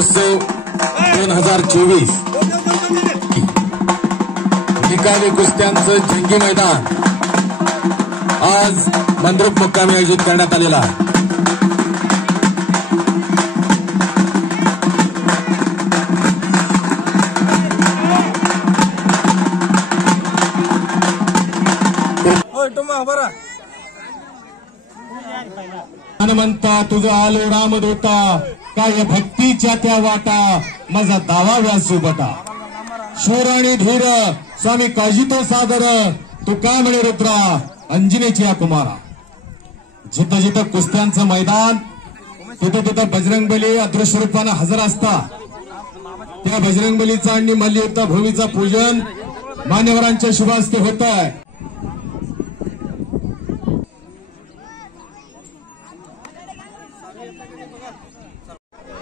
राज्योत्सव 2024 निकाली कुस्त्यांचं जंगी मैदान आज मंद्रुप मुक्कामी आयोजित करण्यात आलेला आहे. हनुमंता तुझा आलो राम दोता काय भक्तीच्या त्या वाटा माझा दावा व्यासू बटा शूर आणि धीर स्वामी काजितो सादर तू काय म्हणे रुद्रा अंजनेची या कुमारा. जिथं जिथं कुस्त्यांचं मैदान तिथं तिथं बजरंगबली अदृश्य रूपानं हजर असता. त्या बजरंगबलीचा आणि मल्लयुद्ध भूमीचं पूजन मान्यवरांच्या शुभ हस्ते होत आहे.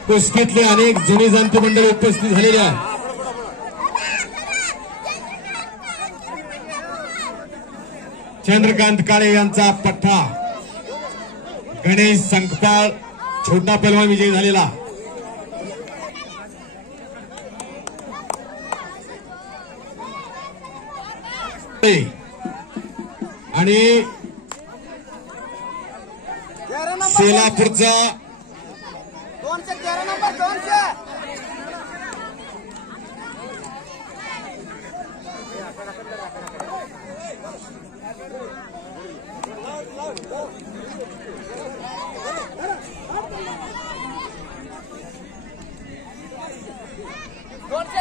कुस्तीतले अनेक जुनी जाणती मंडळी उपस्थित झालेली आहे. चंद्रकांत काळे यांचा पठ्ठा गणेश संकपाळ छोटा पहलवान विजयी झालेला. आणि सोलापूरचा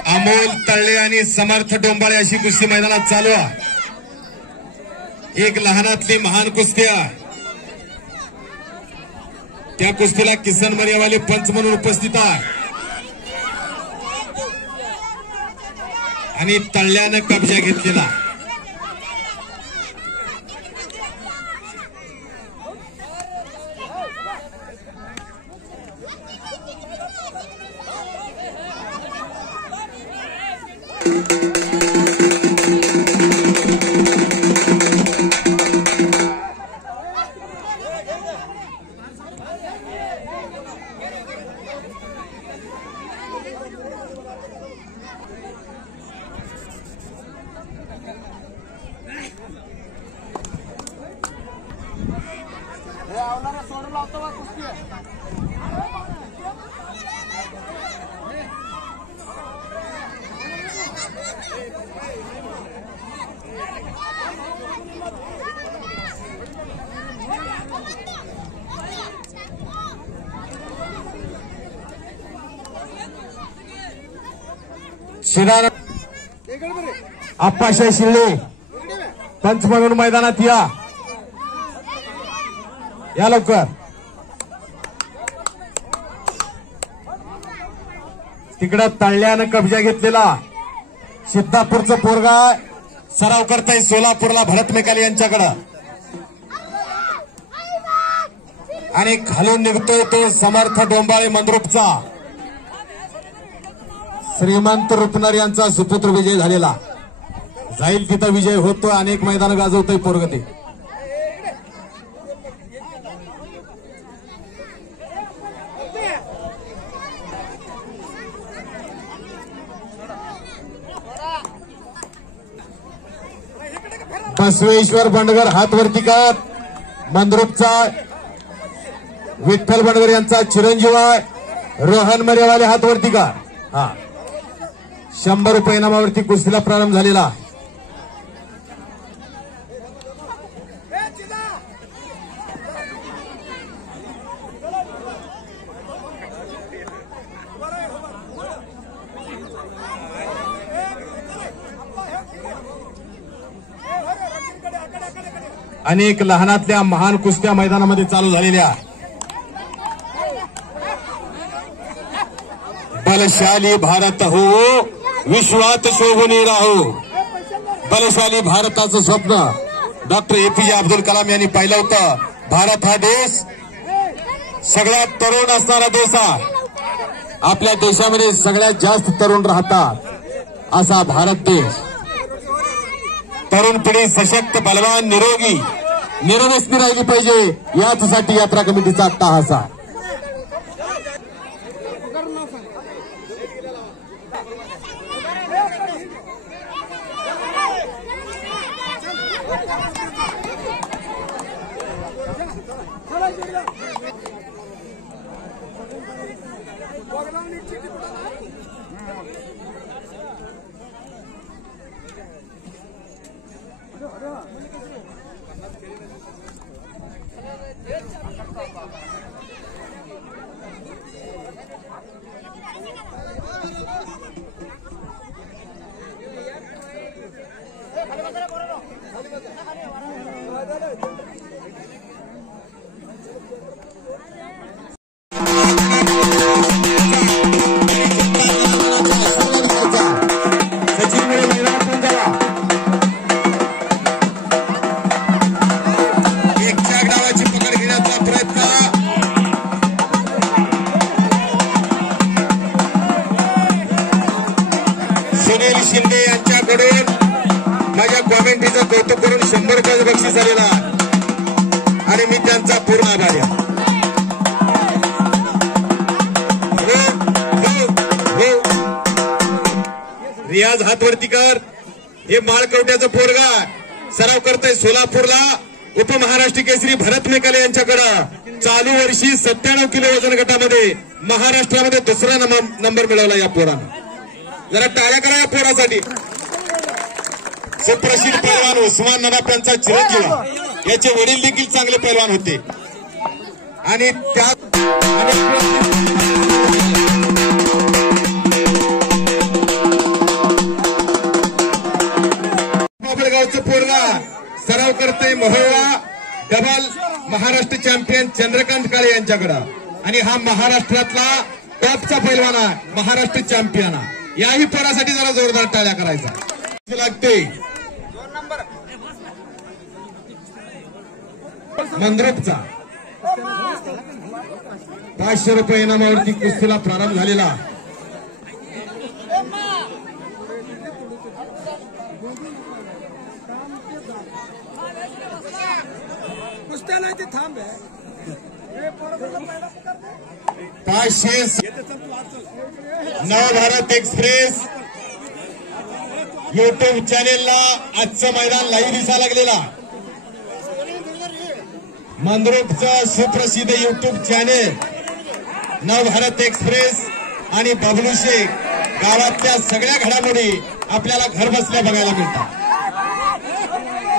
अमोल तळले आणि समर्थ डोंबाळे अशी कुस्ती मैदानात चालू आहे. एक लहानातली महान कुस्ती आहे. त्या कुस्तीला किसन मर्यावाले पंच म्हणून उपस्थित आहे आणि तळल्यानं कब्जा घेतलेला. आप्पाशे शिल्ले पंच म्हणून मैदानात या लवकर. तिकडं तळल्यानं कब्जा घेतलेला सिद्धापूरचं पोरगा सराव करताय सोलापूरला भरत मेकाले यांच्याकडं आणि खालून निघतोय तो समर्थ डोंबाळे मंद्रुपचा श्रीमंत रुपनर यांचा सुपुत्र विजय झालेला. जाईल तिथं विजय होतो. अनेक मैदान गाजवतोय पोरगते. बसवेश्वर बंडगर हातवरती कर. मंद्रुपचा विठ्ठल बंडगर यांचा चिरंजीव आहे. रोहन मर्यावाले हातवरती कर. हा 100 रुपये इनामावरती कुस्तीला प्रारंभ झालेला. अनेक लहानातल्या महान कुस्त्या मैदानामध्ये चालू झालेल्या. बलशाली भारत हो विश्वात शोभून राहो. बलशाली भारताचं स्वप्न डॉक्टर एपीजे अब्दुल कलाम यांनी पाहिलं होतं. भारत हा देश सगळ्यात तरुण असणारा देश आहे. आपल्या देशामध्ये सगळ्यात जास्त तरुण राहतात असा भारत देश. तरुण पिढी सशक्त बलवान निरोगी निरव्यसनी राहिली पाहिजे यासाठी यात्रा कमिटीचा अट्टाहास आहे. कडून माझ्या कॉमेंट्रीचं कौतुक करून 100 रुपयाचं बक्षीस आलेला आणि मी त्यांचा पूर्ण आभारी आहे. रियाज हातवरती कर. हे माळकवट्याचं पोरगा सराव करतोय सोलापूरला. उपमहाराष्ट्र केसरी भरत मेकाले यांच्याकडं चालू वर्षी 97 किलो वजन गटामध्ये महाराष्ट्रामध्ये दुसरा नंबर मिळवला या पोरानं. जरा टाळ्या करा या पोरासाठी. सुप्रसिद्ध पैलवान उस्मान नदाफ यांचा चिरंजीव, याचे वडील देखील चांगले पैलवान होते आणि त्या गावचं पोरगा सराव करतोय मोहोळा डबल महाराष्ट्र चॅम्पियन चंद्रकांत काळे यांच्याकडं आणि हा महाराष्ट्रातला टॉपचा पैलवान आहे, महाराष्ट्र चॅम्पियन आहे. याही पोरासाठी जरा जोरदार टाळ्या करायचा लागते. मंद्रुपचा 500 रुपये इनामावरती कुस्तीला प्रारंभ झालेला. थांब 500 नवभारत एक्सप्रेस युट्यूब चॅनेलला आजचं मैदान लाईव्ह दिसायला लागलेला. मंद्रुपचं सुप्रसिद्ध युट्यूब चॅनेल नवभारत एक्सप्रेस आणि बबलू शेख गावातल्या सगळ्या घडामोडी आपल्याला घर बसल्या बघायला मिळतात.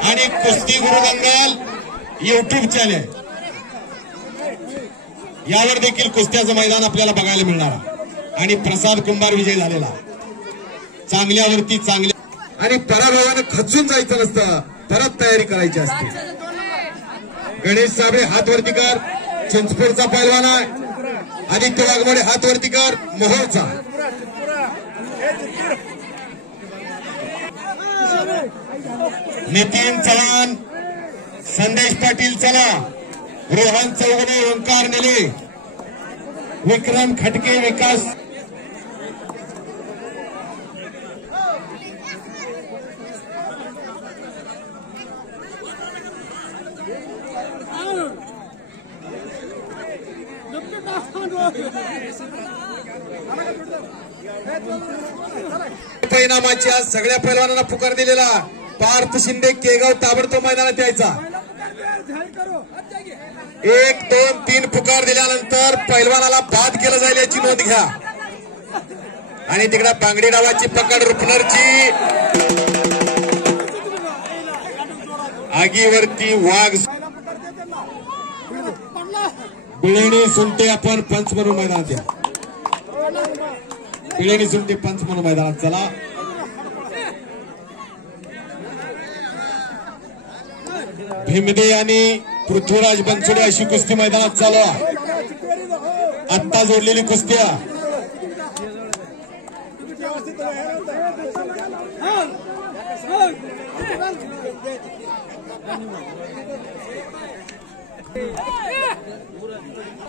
आणि कुस्ती गुरु दंगल युट्यूब चॅनेल यावर देखील कुस्त्याचं मैदान आपल्याला बघायला मिळणार आणि प्रसाद कुंभार विजय झालेला. चांगल्यावरती चांगल्या आणि पराभवानं खचून जायचं नसतं, परत तयारी करायची असते. गणेश साबळे हातवरती कर, चिंचपूरचा पैलवान आहे. आदित्य वाघमोडे हातवरती कर, मोहोळचा. नितीन चव्हाण, संदेश पाटील चला, रोहन चौगुले, ओंकार नेले, विक्रम खटके, विकास परिणामाच्या सगळ्या पैलवानांना पुकार दिलेला. पार्थ शिंदे केगाव ताबडतोब मैदानात यायचा. 1, 2, 3 पुकार दिल्यानंतर पैलवानाला बाद केलं जाईल याची नोंद घ्या. आणि तिकडे बांगडी डावाची पकड रुपनरची, आगीवरती वाघ, बिळेणी सुंटे आपण पंच म्हणून मैदानात या. बिळेणी सुंटे पंच म्हणून मैदानात चला. भीमदे आणि पृथ्वीराज बनसोडे अशी कुस्ती मैदानात चालू आहे. आत्ता जोडलेली कुस्त्या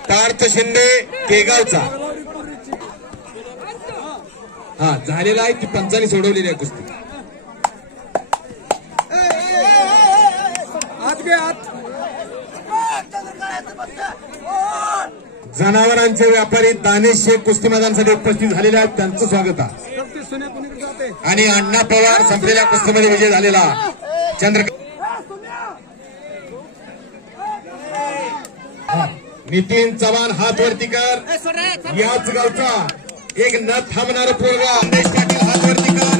पार्थ शिंदे केगावचा हा झालेला आहे. ती पंचाने सोडवलेली आहे कुस्ती. जनावरांचे व्यापारी दानेश शेख कुस्ती मैदानासाठी उपस्थित झालेले आहेत, त्यांचं स्वागत आहे. आणि अण्णा पवार संपलेल्या कुस्तीमध्ये विजय झालेला. नितीन चव्हाण हातवरती कर, याच गावचा एक न थांबणारा पोरगा. संदेश पाटील हातवरती कर,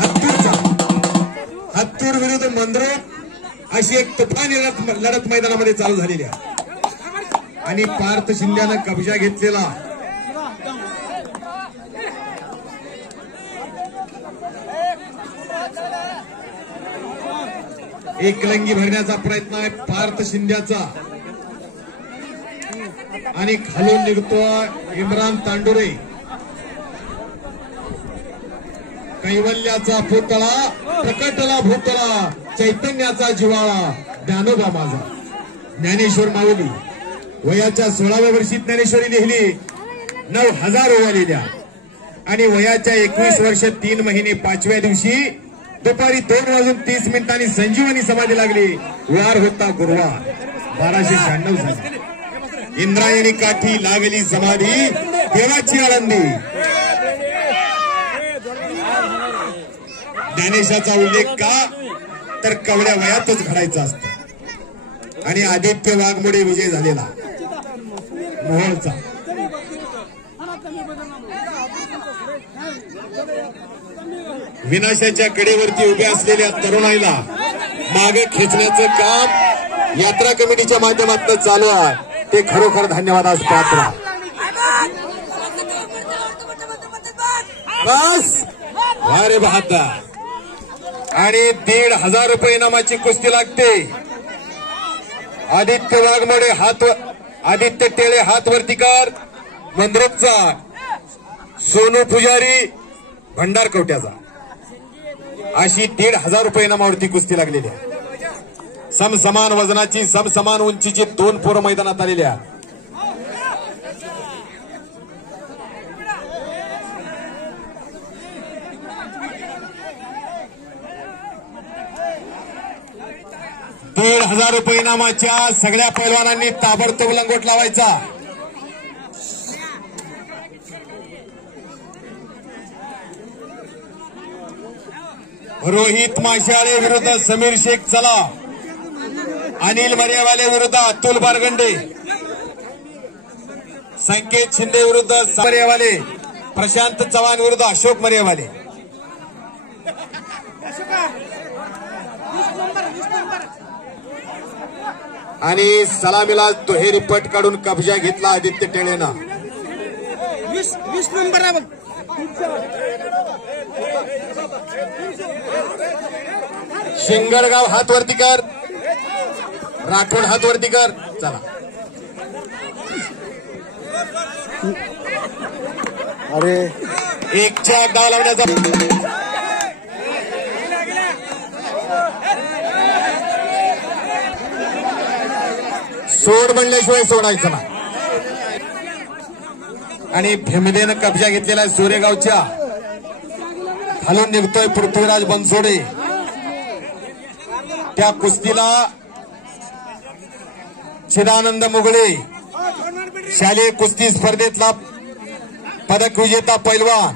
हत्तूरचा. हत्तूर विरुद्ध मंद्रुप अशी एक तुफानी लढत मैदानामध्ये चालू झालेली आहे. आणि पार्थ शिंद्यानं कब्जा घेतलेला. एकलंगी भरण्याचा प्रयत्न आहे पार्थ शिंद्याचा. आणि खालून निघतोय इम्रान तांडुरे. कैवल्याचा पुतळा, प्रकटला भूतळा, चैतन्याचा जिवाळा, ज्ञानोबा माझा. ज्ञानेश्वर माऊली वयाच्या 16व्या वर्षी ज्ञानेश्वरी लिहिली, 9000 ओव्या लिहिल्या. आणि वयाच्या 21 वर्ष 3 महिने 5व्या दिवशी दुपारी 2:30 संजीवनी समाधी लागली. वार होता गुरुवार 1296 साली. इंद्रायणी काठी लागली समाधी देवाची आळंदी. ज्ञानेशाचा उल्लेख का तर कवड्या वयातच घडायचा असतो. आणि आदित्य वाघमोडे विजय झालेला मोहोळचा. विनाशाच्या कडेवरती उभ्या असलेल्या तरुणाईला मागे खेचण्याचं काम यात्रा कमिटीच्या माध्यमातून चालू आहे. ते खरोखर धन्यवादास पात्र. बस वारे बहादर. आणि 1,500 रुपये इनामाची कुस्ती लागते. आदित्य वाघमोडे आदित्य टेळे हातवरती कर मंद्रुपचा. सोनू पुजारी भंडारकवट्याचा. अशी 1,500 रुपये इनामावरती कुस्ती लागलेली आहे. समसमान वजनाची समसमान उंचीची 2 पोरं मैदानात आलेल्या. ₹1,500 इनामाच्या सगळ्या पैलवानांनी ताबडतोब लंगोट लावायचा. रोहित माशाळे विरुद्ध समीर शेख चला. अनिल मर्यावाले विरुद्ध अतुल बारगंडे. संकेत शिंदे विरुद्ध मर्यावाले. प्रशांत चव्हाण विरुद्ध अशोक मर्यावाले. आणि सलामीला दुहेरी पट काढून कब्जा घेतला आदित्य टेळेनं. 20 नंबर आहे बघ. शिंगडगाव हातवरती कर. राठोड हातवरती कर. चला. अरे एकच्या डाव लावण्याचा सोड म्हणल्याशिवाय सोडायचं ना. आणि भीमदेनं कब्जा घेतलेला सोरेगावच्या खालून निघतोय पृथ्वीराज बनसोडे. त्या कुस्तीला चिदानंद मुगळे शालेय कुस्ती स्पर्धेतला पदक विजेता पैलवान.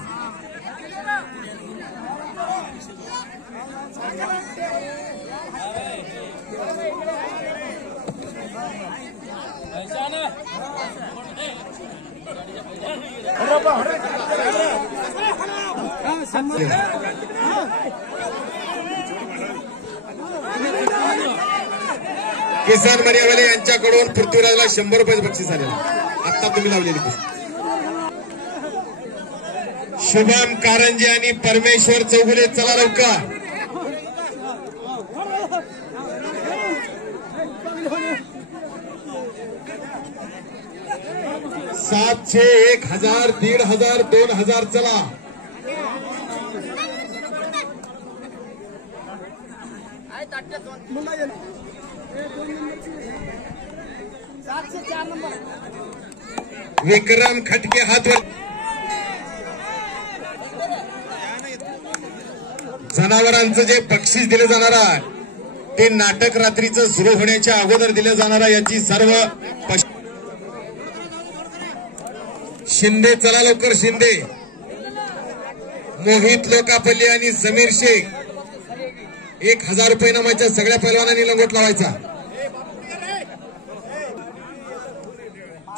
किसन मर्यावाले यांच्याकडून पृथ्वीराजला 100 रुपये बक्षीस आलेलं. आता तुम्ही लावलेली कुस्ती. शुभम कारंजे आणि परमेश्वर चौगुले चला लवकर. 700, 1,000, 1,500, 2,000 चला. विक्रम खटके हातवर. जनावरांचं जे बक्षीस दिलं जाणार आहे ते नाटक रात्रीचं सुरू होण्याच्या अगोदर दिलं जाणार आहे. याची सर्व शिंदे चला लवकर. शिंदे, मोहित लोकापल्ली आणि समीर शेख. 1,000 रुपये इनामाच्या सगळ्या पैलवानांनी लंगोट लावायचा.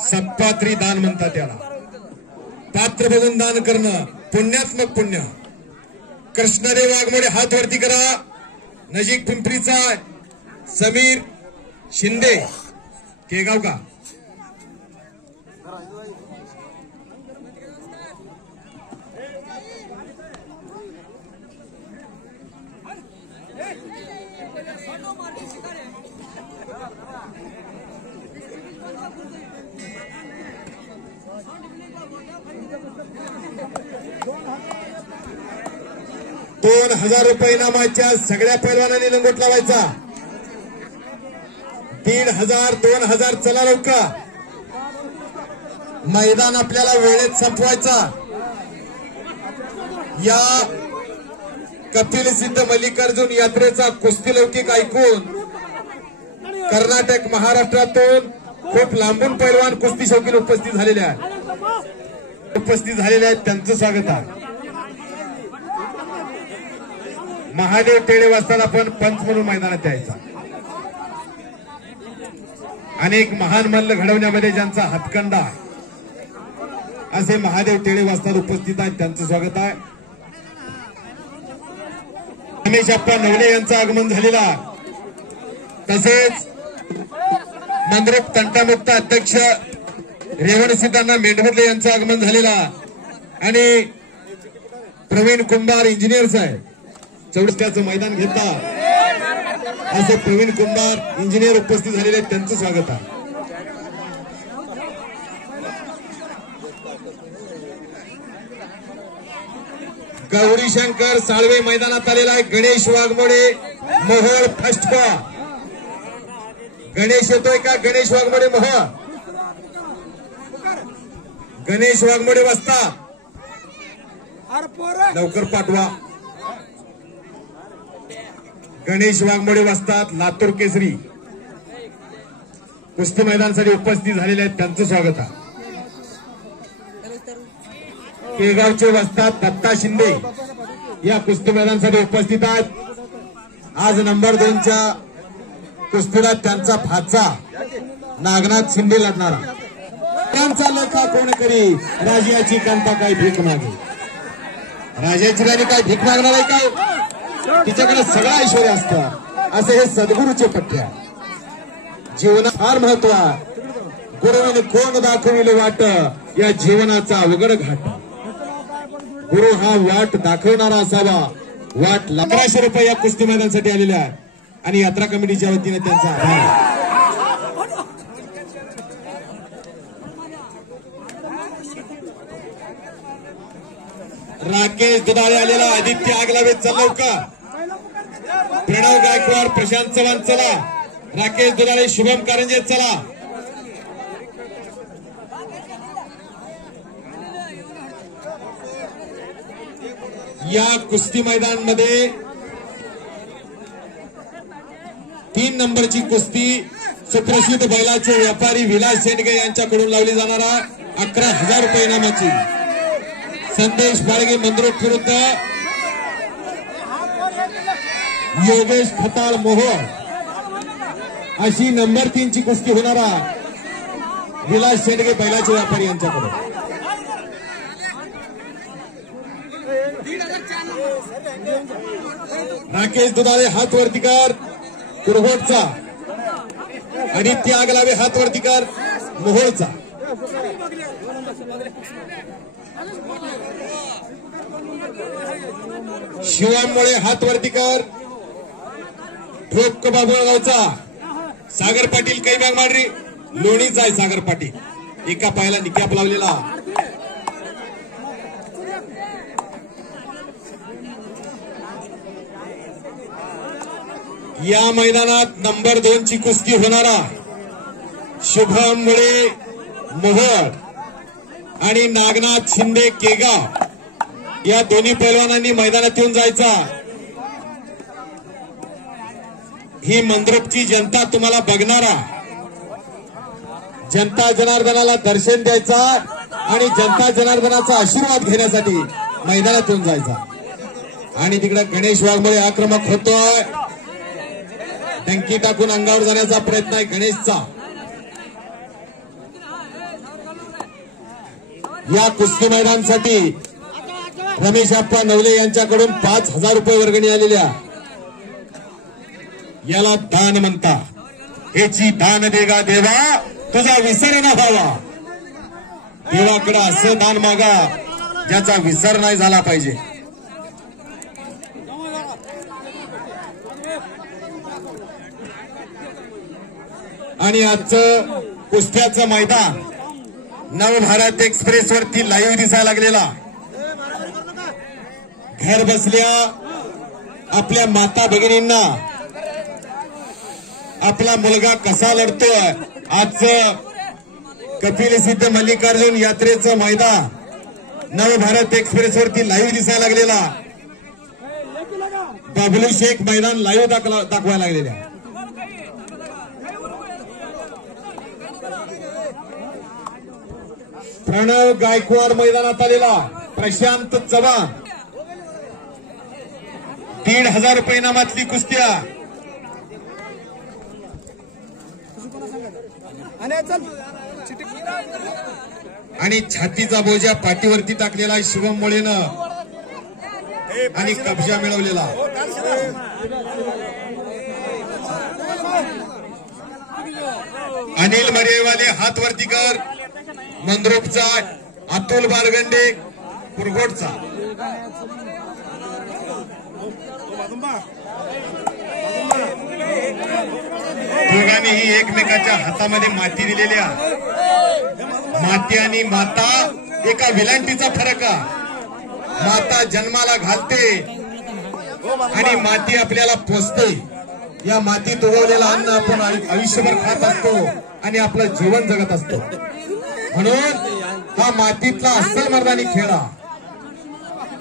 सत्पात्री दान म्हणतात त्याला. पात्र बघून दान करणं पुण्यात्मक पुण्य. कृष्णदेव वाघमोडे हात वरती करा. नजीक पिंपरीचा समीर शिंदे केगाव का. ₹2,000 इनामाच्या सगळ्या पैलवानांनी लंगोट लावायचा. 1,500, 2,000 चला लवकर. मैदान आपल्याला वेळेत संपवायचा. या कपिल सिद्ध मल्लिकार्जुन यात्रेचा कुस्ती लौकिक ऐकून कर्नाटक महाराष्ट्रातून खूप लांबून पैलवान कुस्ती शौकीन उपस्थित झालेले आहेत त्यांचं स्वागत आहे. महादेव टेळे वाजता आपण पंच म्हणून मैदानात यायचा. अनेक महान मल्ल घडवण्यामध्ये ज्यांचा हातखंडा असे महादेव टेळे वाजता उपस्थित आहेत त्यांचं स्वागत आहे. रमेश अप्पा नवले यांचं आगमन झालेला तसेच मंद्रुप तंटामुक्त अध्यक्ष रेवणसिद्धांना मेंढवले यांचं आगमन झालेला आणि प्रवीण कुंभार इंजिनियर साहेब चौरस्त्याचं मैदान घेता असे प्रवीण कुंभार इंजिनियर उपस्थित झालेले आहेत त्यांचं स्वागत आहे. गौरी शंकर साळवे मैदानात आलेला आहे. गणेश वाघमोडे मोहोळ फर्स्ट पॉ. गणेश येतोय का? गणेश वाघमोडे मोहोळ. गणेश वाघमोडे वाजता लवकर पाठवा. गणेश वाघमोडे वाजतात लातूर केसरी कुस्ती मैदानासाठी उपस्थित झालेले आहेत त्यांचं स्वागत आहे. केगावचे वाजतात दत्ता शिंदे या कुस्ती मैदानासाठी उपस्थित आहेत. आज नंबर 2च्या कुस्तीला त्यांचा भाचा नागनाथ शिंदे लढणारा. त्यांचा लेखा कोण करी राजाची कांता काय भीक मागे. राजाची राणी काय भीक मागणार आहे काय? तिच्याकडे सगळं ऐश्वर्य असतं असे हे सद्गुरूचे पठ्य आहे. जीवनात फार महत्व आहे. गुरुविने कोण दाखविले वाट या जीवनाचा अवघड घाट. गुरु हा वाट दाखवणारा असावा. वाट 1100 रुपये या कुस्ती मैदानासाठी आलेल्या आहेत आणि यात्रा कमिटीच्या वतीने त्यांचा आभार. राकेश दुधाळे आलेला. आदित्य आगलावे चलवका. प्रणव गायकवाड प्रशांत चव्हाण चला. राकेश दुधाळे शुभम कारंजे चला. या कुस्ती मैदानामध्ये 3 नंबरची कुस्ती सुप्रसिद्ध बैलाचे व्यापारी विलास शेंडगे यांच्याकडून लावली जाणार आहे. 11,000 रुपये इनामाची. संदेश बाळगे मंद्रुप विरुद्ध योगेश खताळ मोहोळ अशी नंबर 3ची कुस्ती होणार आहे. विलास शेंडगे बैलाचे व्यापारी यांच्याकडून. राकेश दुधाळे हात वरती कर कुरघोटचा. आदित्य आगलावे हात वरती कर मोहोळचा. शिवाम मुळे हात वरती कर ठोक बाबुळगावचा. सागर पाटील काही बॅग मांडरी लोणीचा आहे. सागर पाटील एका पायाला निकॅप लावलेला. या मैदानात नंबर 2ची कुस्ती होणारा शुभम मुळे मोहोळ आणि नागनाथ शिंदे केगाव या दोन्ही पैलवानांनी मैदानात येऊन जायचा. ही मंद्रुपची जनता तुम्हाला बघणारा. जनता जनार्दनाला दर्शन द्यायचा आणि जनता जनार्दनाचा आशीर्वाद घेण्यासाठी मैदानात येऊन जायचा. आणि तिकडे गणेश वाघमोडे आक्रमक होतोय. डंकी टाकून अंगावर जाण्याचा प्रयत्न आहे गणेशचा. या कुस्ती मैदानासाठी रमेश अप्पा नवले यांच्याकडून 5,000 रुपये वर्गणी आलेल्या. याला दान म्हणता. याची दान देगा देवा तुझा विसर न व्हावा. देवाकडे असं दान मागा ज्याचा विसर नाही झाला पाहिजे. आणि आजचं कुस्त्याचं मैदान नवभारत एक्सप्रेस वरती लाईव्ह दिसायला लागलेला. घर बसल्या आपल्या माता भगिनींना आपला मुलगा कसा लढतोय आजचं कपिल सिद्ध मल्लिकार्जुन यात्रेचं मैदान नवभारत एक्सप्रेस वरती लाईव्ह दिसायला लागलेला. बबलू शेख मैदान लाईव्ह दाखवायला लागलेले आहे. प्रणव गायकवाड मैदानात आलेला. प्रशांत चव्हाण 3,000 रुपये इनामातली कुस्त्या. आणि छातीचा बोजा पाठीवरती टाकलेला शिवम मुळेनं आणि कब्जा मिळवलेला. अनिल मरेवाले हात वरती कर. मंद्रुपचा अतुल बारगंडे कुरघोटचा. दोघांनीही एकमेकाच्या हातामध्ये माती दिलेल्या. माती आणि माता एका विलांटीचा फरक आहे. माता जन्माला घालते आणि माती आपल्याला पोचते. या मातीत उगवलेलं अन्न आपण आयुष्यभर खात असतो आणि आपलं जीवन जगत असतो. म्हणून हा मातीतला अस्सल मर्दानी खेळा.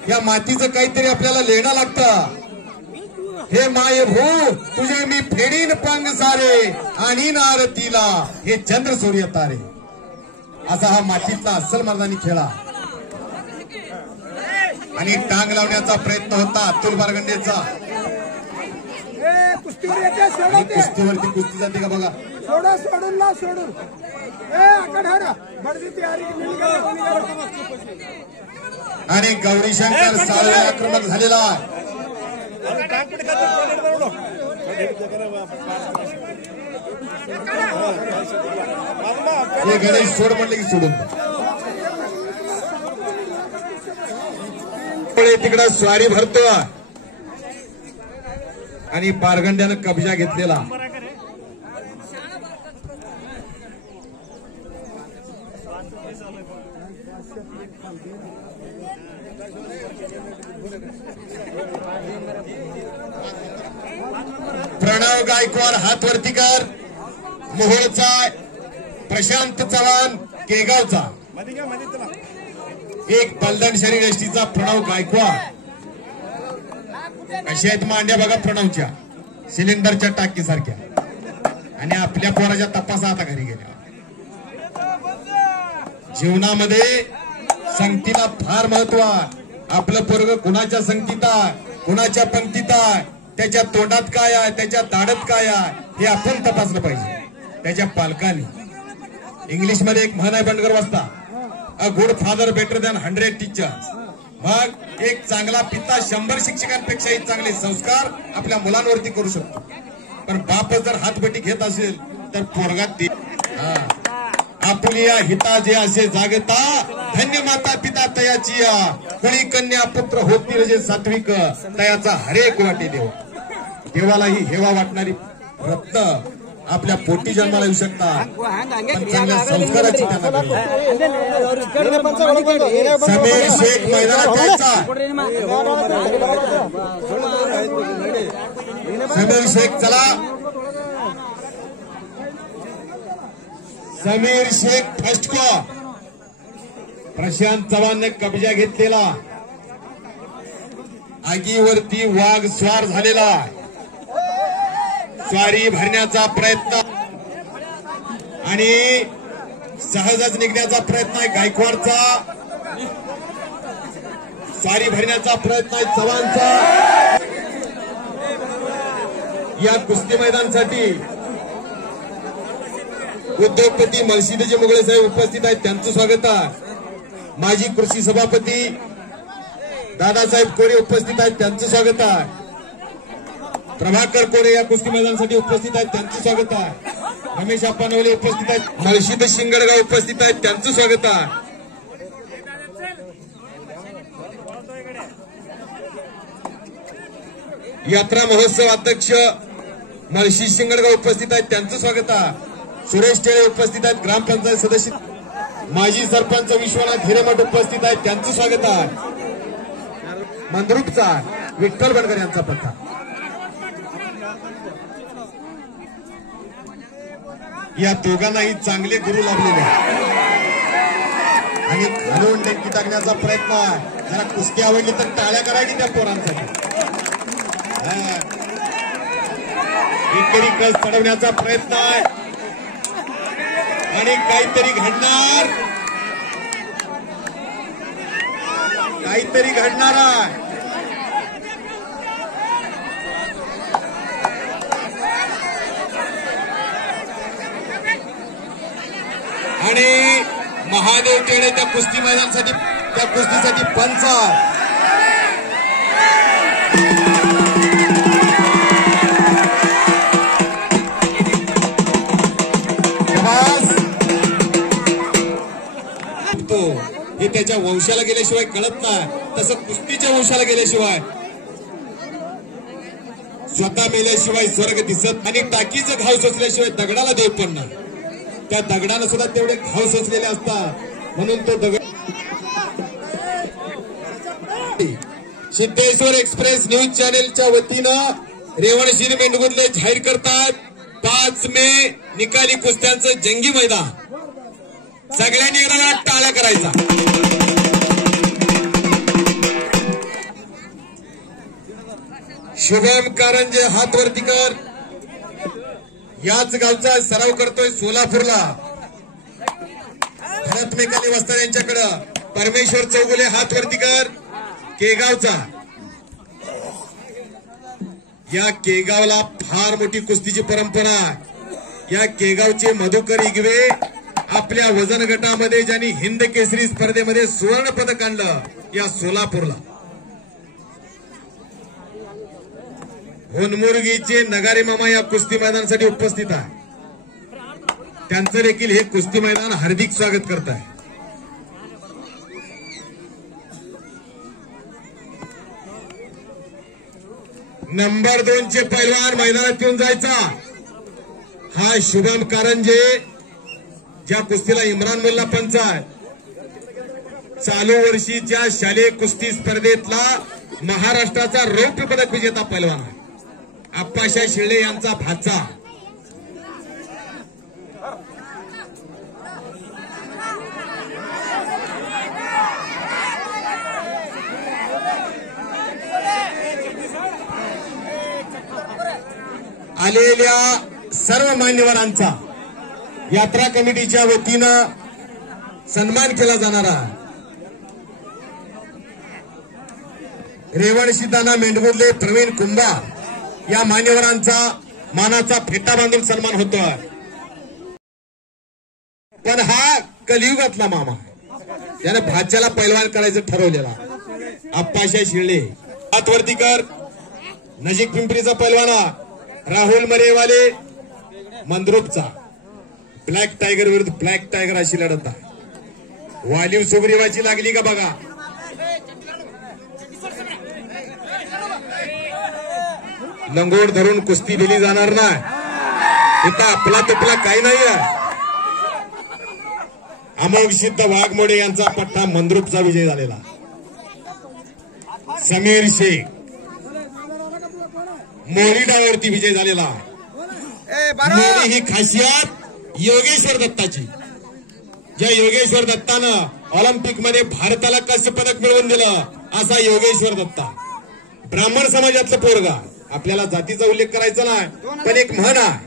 या मातीचं काहीतरी आपल्याला लेणं लागतं. हे माये भू तुझे मी फेडीन पंग सारे आणि आरतीला हे चंद्र सूर्य तारे. असा हा मातीतला अस्सल मर्दानी खेळा. आणि टांग लावण्याचा प्रयत्न होता अतुल बारगंडेचा. कुस्तीवरती कुस्ती जाते का बघा. सोडून आणि गौरीशंकर सावळे आक्रमक झालेला. हे गणेश सोड म्हटले की सोडून. तिकडं स्वारी भरतो आणि बारगंड्यानं कब्जा घेतलेला. प्रणव गायकवाड हात वरती कर. मोहोळचा प्रशांत चव्हाण केगावचा. एक बलदन शरीर एसटीचा प्रणव गायकवाड. अशा आहेत मांड्या बघा प्रणवच्या सिलेंडरच्या टाकीसारख्या. आणि आपल्या पोराच्या तपासा आता घरी गेल्या. जीवनामध्ये संगतीला फार महत्व आहे. आपलं पोरग कुणाच्या संगतीत आहे, कुणाच्या पंक्तीत आहे, त्याच्या तोंडात काय आहे, त्याच्या दाढत काय आहे हे आपण तपासलं पाहिजे त्याच्या पालकांनी. इंग्लिशमध्ये एक म्हण आहे बंडगर वाजता, a good father better than 100 teachers. मग एक चांगला पिता 100 शिक्षकांपेक्षाही चांगले संस्कार आपल्या मुलांवरती करू शकतो. पण बाप जर हातबटी घेत असेल तर पोरगात ते आपुलिया हिता जे असे जागता धन्य माता पिता तयाची कुणी कन्या पुत्र होतील जे सात्विक तयाचा हरेक वाटे देव. देवालाही हेवा वाटणारी रत्न आपल्या पोटी जन्माला येऊ शकतात पण चांगल्या संस्काराची त्यांना. समीर शेख मैदानात यायचा. समीर शेख चला. समीर शेख फर्स्ट को. प्रशांत चव्हाणने कब्जा घेतलेला. आगीवरती वाघ स्वार झालेला. स्वारी भरण्याचा प्रयत्न आणि सहजच निघण्याचा प्रयत्न आहे गायकवाडचा. स्वारी भरण्याचा प्रयत्न आहे चव्हाणचा. या कुस्ती मैदानासाठी उद्योगपती मलशिदेजी मुगळे साहेब उपस्थित आहेत त्यांचं स्वागत आहे. माजी कृषी सभापती दादासाहेब कोरे उपस्थित आहेत त्यांचं स्वागत आहे. प्रभाकर कोरे या कुस्ती मैदानासाठी उपस्थित आहेत त्यांचं स्वागत आहे. रमेश अप्पानवले उपस्थित आहेत. मलशिद शिंगडगाव उपस्थित आहेत त्यांचं स्वागत आहे. यात्रा महोत्सव अध्यक्ष मलशिद शिंगडगाव उपस्थित आहेत त्यांचं स्वागत आहे. सुरेश टेळे उपस्थित आहेत. ग्रामपंचायत सदस्य माजी सरपंच विश्वनाथ हिरेमठ उपस्थित आहेत त्यांचं स्वागत आहे. मंद्रुपचा विठ्ठल बनकर यांचा पत्ता. या दोघांनाही चांगले गुरु लाभलेले आणि घालून डेंकी टाकण्याचा प्रयत्न आहे. जरा कुस्ती आवडली तर टाळ्या करायची त्या पोरांसाठी. एकरी कस चढवण्याचा प्रयत्न आहे आणि काहीतरी घडणार, काहीतरी घडणार आहे. आणि महादेव टेडे त्या कुस्ती मैदानासाठी, त्या कुस्तीसाठी पंच. हे त्याच्या वंशाला गेल्याशिवाय कळत नाही, तसं कुस्तीच्या वंशाला गेल्याशिवाय, स्वतः मेल्याशिवाय स्वर्ग दिसत आणि टाकीचं घाव सोचल्याशिवाय दगडाला देव पण नाही. त्या दगडानं सुद्धा तेवढे घाव सोचलेले असतात, म्हणून तो दगड. सिद्धेश्वर एक्सप्रेस न्यूज चॅनेलच्या वतीनं रेवणशिरी मेंढगुर्ले जाहीर करतात 5 मे निकाली कुस्त्यांचं जंगी मैदान. सगळ्यांनी एकदा टाळ्या करायचा. शुभम कारंजे हात वरती कर. याच गावचा सराव करतोय सोलापूरला. भरत मेकानी वस्ताद यांच्याकडं. परमेश्वर चौगुले हात वरती कर, केगावचा. या केगावला फार मोठी कुस्तीची परंपरा आहे. या केगावचे मधुकर इगवे आपल्या वजन गटामध्ये ज्यांनी हिंद केसरी स्पर्धेमध्ये सुवर्ण पदक आणलं या सोलापूरला. होनमुर्गीचे नगारे मामा या कुस्ती मैदानासाठी उपस्थित आहे. त्यांचं देखील हे कुस्ती मैदान हार्दिक स्वागत करत आहे. नंबर 2 चे पैलवान मैदानात येऊन जायचा. हा शुभम कारंजे, ज्या कुस्तीला इम्रान मुल्ला पंच आहे. चालू वर्षीच्या शालेय कुस्ती स्पर्धेतला महाराष्ट्राचा रौप्य पदक विजेता पैलवान आहे. आप्पाशा शिर्डे यांचा भाचा. आलेल्या सर्व मान्यवरांचा यात्रा कमिटीच्या वतीनं सन्मान केला जाणारा रेवणशिताना मेंढगुर्ले प्रवीण कुंभार या मान्यवरांचा मानाचा फेटा बांधून सन्मान होतोय. पण हा कलियुगातला मामा, याने भाच्याला पैलवान करायचं ठरवलेला. आप्पाशा शिर्डे हात वरती कर. नजीक पिंपरीचा पैलवाना राहुल मरेवाले मंद्रुपचा. ब्लॅक टायगर विरुद्ध ब्लॅक टायगर अशी लढत आहे. वालीव सुग्रीवाची लागली का बघा. लंगोट धरून कुस्ती दिली जाणार नाही. इथं आपला तुपला काही नाही आहे. अमोघ सिद्ध वाघमोडे यांचा पट्टा मंद्रुपचा विजय झालेला. समीर शेख मोरिडावरती विजय झालेला. मोरी ही खासियत योगेश्वर दत्ताची. ज्या योगेश्वर दत्तानं ऑलिम्पिक मध्ये भारताला कसे पदक मिळवून दिलं असा योगेश्वर दत्ता. ब्राह्मण समाजातलं पोरगा. आपल्याला जातीचा उल्लेख करायचा नाही, पण एक म्हण आहे,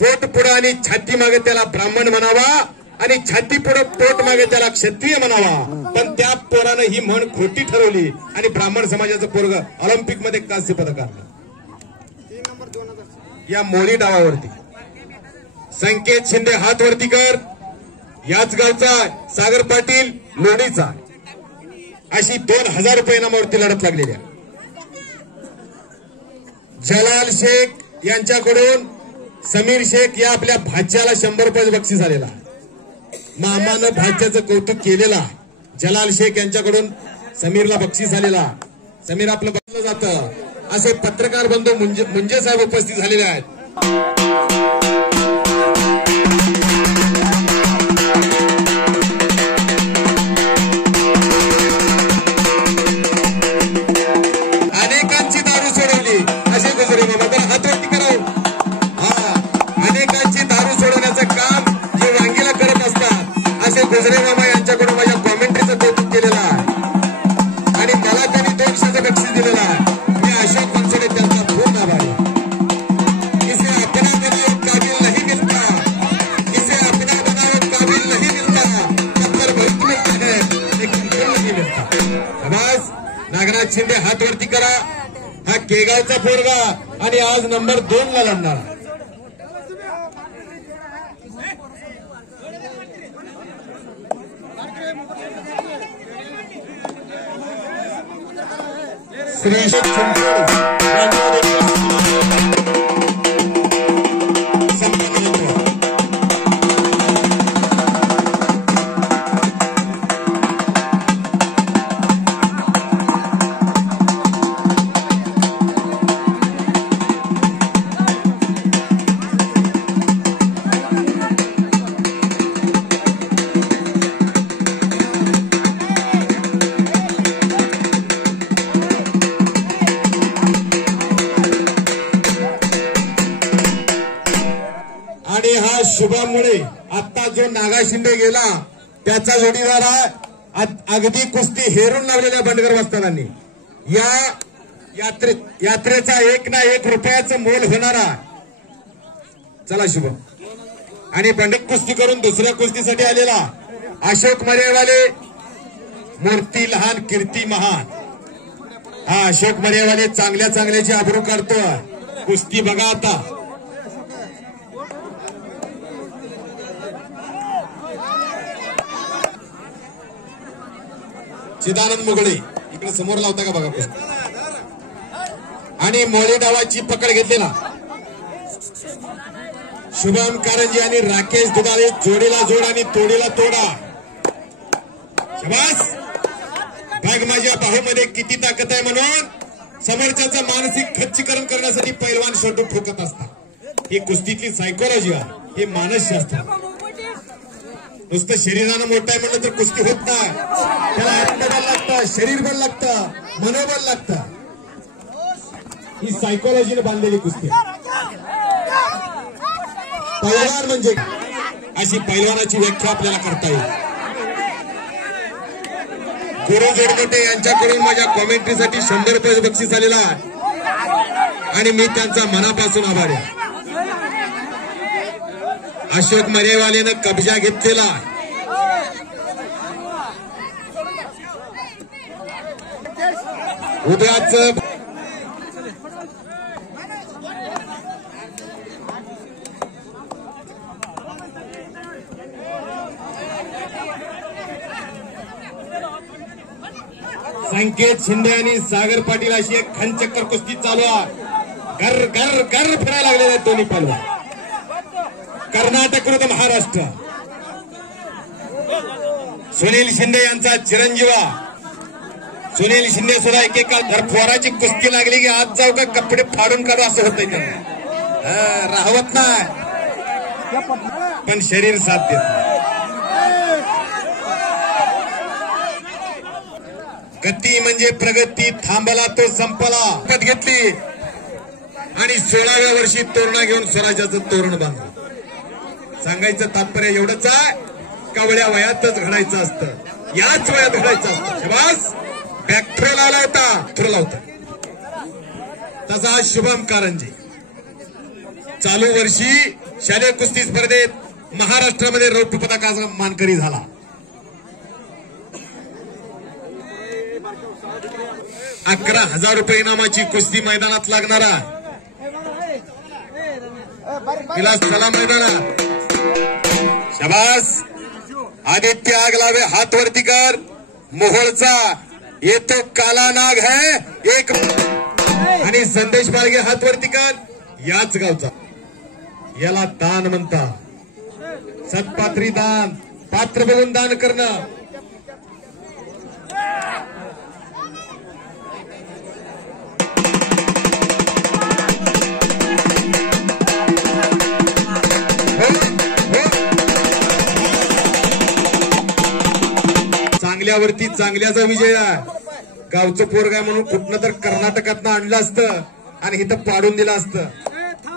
पोट पुढं आणि छाती मागे त्याला ब्राह्मण म्हणावा आणि छाती पुढं पोट मागे त्याला क्षत्रिय म्हणावा. पण त्या पोरानं ही म्हण खोटी ठरवली आणि ब्राह्मण समाजाचं पोरग ऑलिम्पिक मध्ये कांस्य पदक आणलं. या मोरी डावावरती संकेत शिंदे हात वरती कर. याच गावचा सागर पाटील लोणीचा. अशी 2000 रुपये इनामावरती लढत लागलेली आहे. जलाल शेख यांच्याकडून समीर शेख या आपल्या भाच्याला 100 रुपये बक्षीस आलेला. मामानं भाच्याचं कौतुक केलेला. जलाल शेख यांच्याकडून समीरला बक्षीस आलेला. समीर आपलं बघितलं जातं. असे पत्रकार बंधू मुंजे साहेब उपस्थित झालेले आहेत. अनेकांची दारू सोडवली असे गुजरे मामा. तर हात वरती करावं. हा, अनेकांची दारू सोडवण्याचं काम जे वांगीला करत असतात असे गुजरे मामा यांच्याकडून माझ्या कॉमेंट्रीचं कौतुक केलेलं आहे आणि मला त्यांनी 200चं बक्षीस दिलेलं आहे. मी अशोक बनसोडे त्यांचा शेगावचा पोरगा आणि आज नंबर 2 ला लढणार. श्री आणि हा शुभममुळे आता जो नागा शिंदे गेला त्याचा जोडीदार अगदी कुस्ती हेरून लावलेल्या बंडगर वस्तादांनी. या यात्रेचा 1 ना 1 रुपयाचं मोल होणारा. चला शुभम. आणि बंडक कुस्ती करून दुसऱ्या कुस्तीसाठी आलेला अशोक मरेवाले. मूर्ती लहान कीर्ती महान. हा अशोक मरेवाले चांगल्या चांगल्याची आबरू काढतो. कुस्ती बघा आता. चिदानंद मुगळे इकडे समोर लावता का बघा कुस्ती. आणि मोळे डावाची पकड घेतलेला शुभम कारंजी आणि राकेश दुधाळे. जोडीला जोड आणि तोडीला तोडा. शाबास. बघ माझ्या बाहूमध्ये किती ताकद आहे म्हणून समोरच्याचं मानसिक खच्चीकरण करण्यासाठी पैलवान शेवटी ठोकत असतात. ही कुस्तीतली सायकोलॉजी आहे. हे मानसशास्त्र. नुसतं शरीरानं मोठं आहे म्हणलं तर कुस्ती होत नाही. त्याला आत्मबल लागतं, शरीर बल लागतं, मनोबल लागतं. ही सायकोलॉजीने बांधलेली कुस्ती. पैलवान म्हणजे अशी पैलवानाची व्याख्या आपल्याला करता येईल. गुरु जोडमोटे यांच्याकडून माझ्या कॉमेंट्रीसाठी 100 रुपये बक्षीस आलेला आहे आणि मी त्यांचा मनापासून आभारी आहे. अशोक मरेवालेनं कब्जा घेतलेला. उद्याच संकेत शिंदे आणि सागर पाटील अशी एक खनचक्कर कुस्ती चालू आहे. गर गर गर फिरायला लागलेले आहेत दोन्ही पैलवान. कर्नाटक विरुद्ध महाराष्ट्र. सुनील शिंदे यांचा चिरंजीवा. सुनील शिंदे सुद्धा एकेका जर पोराची कुस्ती लागली की आज जाऊ का कपडे फाडून काढू असं होत नाही. राहवत नाही पण शरीर साथ देत नाही. गती म्हणजे प्रगती. थांबला तो संपला. घेतली आणि 16व्या वर्षी तोरणा घेऊन स्वराज्याचं तोरण बांधलं. सांगायचं तात्पर्य एवढंच आहे. कवळ्या वयातच घडायचं असतं. याच वयात घडायचं असतं. शाबास. बॅक लावला होता. थ्रो होता. तसा हा शुभम कारंजी चालू वर्षी शालेय कुस्ती स्पर्धेत महाराष्ट्रामध्ये रौप्य पदकाचा मानकरी झाला. ₹11,000 इनामाची कुस्ती मैदानात लागणारा तिला चला मैदानात. शाबास. आदित्य आगलावे हात वरती कर. मोहोळचा येतो काला नाग है एक. आणि संदेश बाळगे हात वरती कर. याच गावचा. याला दान म्हणतात. सत्पात्री दान. पात्र बघून दान करणं. चांगल्यावरती चांगल्याचा विजय आहे. गावचं पोरगा म्हणून कुठनं तर कर्नाटकातनं आणलं असतं आणि इथं पाडून दिलं असतं.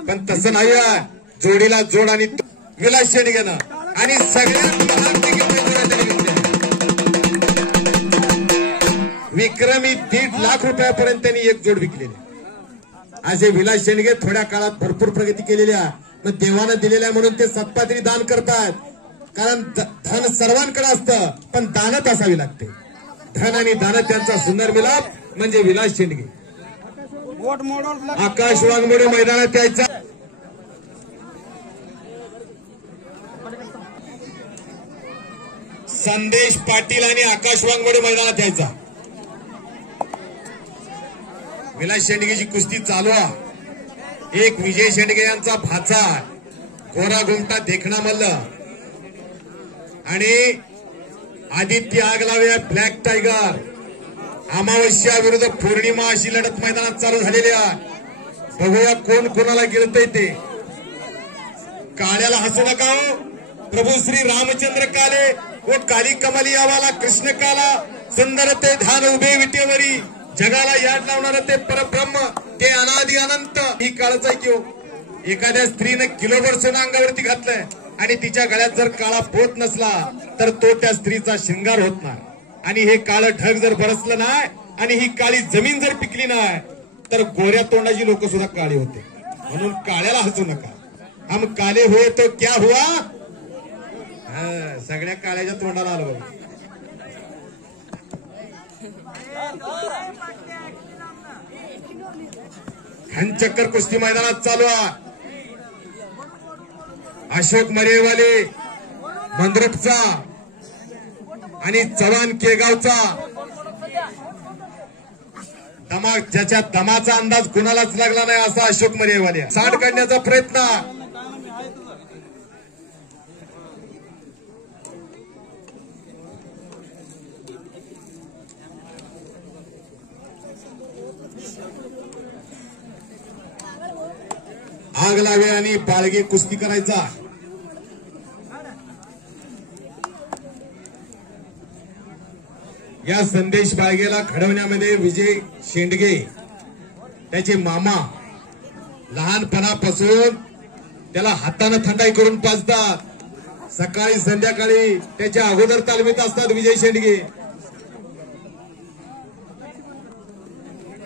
पण तसं नाही आहे. जोडीला जोड आणि विलास शेंडगेनं आणि सगळ्यात विक्रमी 1.5 लाख रुपयापर्यंत त्यांनी एक जोड विकलेली. असे विलास शेंडगे थोड्या काळात भरपूर प्रगती केलेल्या. मग देवानं दिलेल्या म्हणून ते सत्पात्री दान करतात. कारण धन सर्वांकडे असतं पण दानत असावी लागते. धन आणि दान त्यांचा सुंदर मिलाप म्हणजे विलास शेंडगे. वोट मॉडल आकाश वाघमोडे मैदानात यायचा. संदेश पाटील आणि आकाश वाघमोडे मैदानात यायचा. विलास शेंडगेची कुस्ती चालू आहे. एक विजय शेंडगे यांचा भाचा गोरा घुमटा देखणा मल्ल आणि आदित्य आगलावे ब्लॅक टायगर अमावस्या विरुद्ध पौर्णिमा अशी लढत मैदानात चालू झालेली आहे. बघूया कोण कोणाला गिळतंय ते. काळ्याला हसू नका हो. प्रभू श्री रामचंद्र काले व काली कमली आवाला कृष्ण काला सुंदर ते ध्यान उभे विटेवरी जगाला याड लावणार ते परब्रह्म ते अनादि अनंत. ही काळच आहे की हो. एखाद्या स्त्रीने किलोभर सोनं अंगावरती घातलंय आणि तिच्या गळ्यात जर काळा पोत नसला तर तो त्या स्त्रीचा शृंगार होत नाही. आणि हे काळं ढग जर बरसलं नाही आणि ही काळी जमीन जर पिकली नाही तर गोऱ्या तोंडाची लोक सुद्धा काळी होते. म्हणून काळ्याला हसू नका. हम काले हुए तो क्या हुआ. सगळ्या काळ्याच्या तोंडाला आलं बघ. चक्कर कुस्ती मैदानात चालू आहे. अशोक मरेवाले मंद्रुपचा आणि चव्हाण केगावचा दमाक ज्याच्या दमाचा अंदाज कुणालाच लागला नाही असा अशोक मरेवाले साठ काढण्याचा प्रयत्न. आग लावे आणि बाळगे कुस्ती करायचा. या संदेश बाळगेला घडवण्यामध्ये विजय शेंडगे त्याचे मामा लहानपणापासून त्याला हाताने थंडाई करून पाजतात. सकाळी संध्याकाळी त्याच्या अगोदर तालमीत असतात विजय शेंडगे.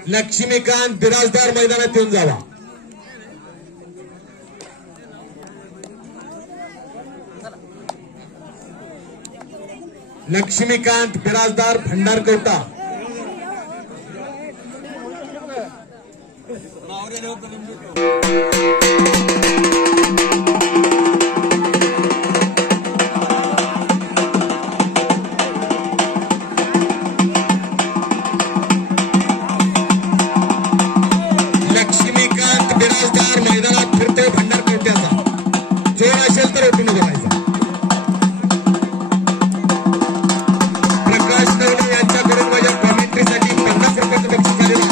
लक्ष्मीकांत बिराजदार मैदानात येऊन जावा. लक्ष्मीकांत बिराजदार भंडारकोटा. लक्ष्मीकांत बिराजदार मैदानात फिरतोय भंडारकोट्याचा. जोर असेल तर उठून बोलायचा.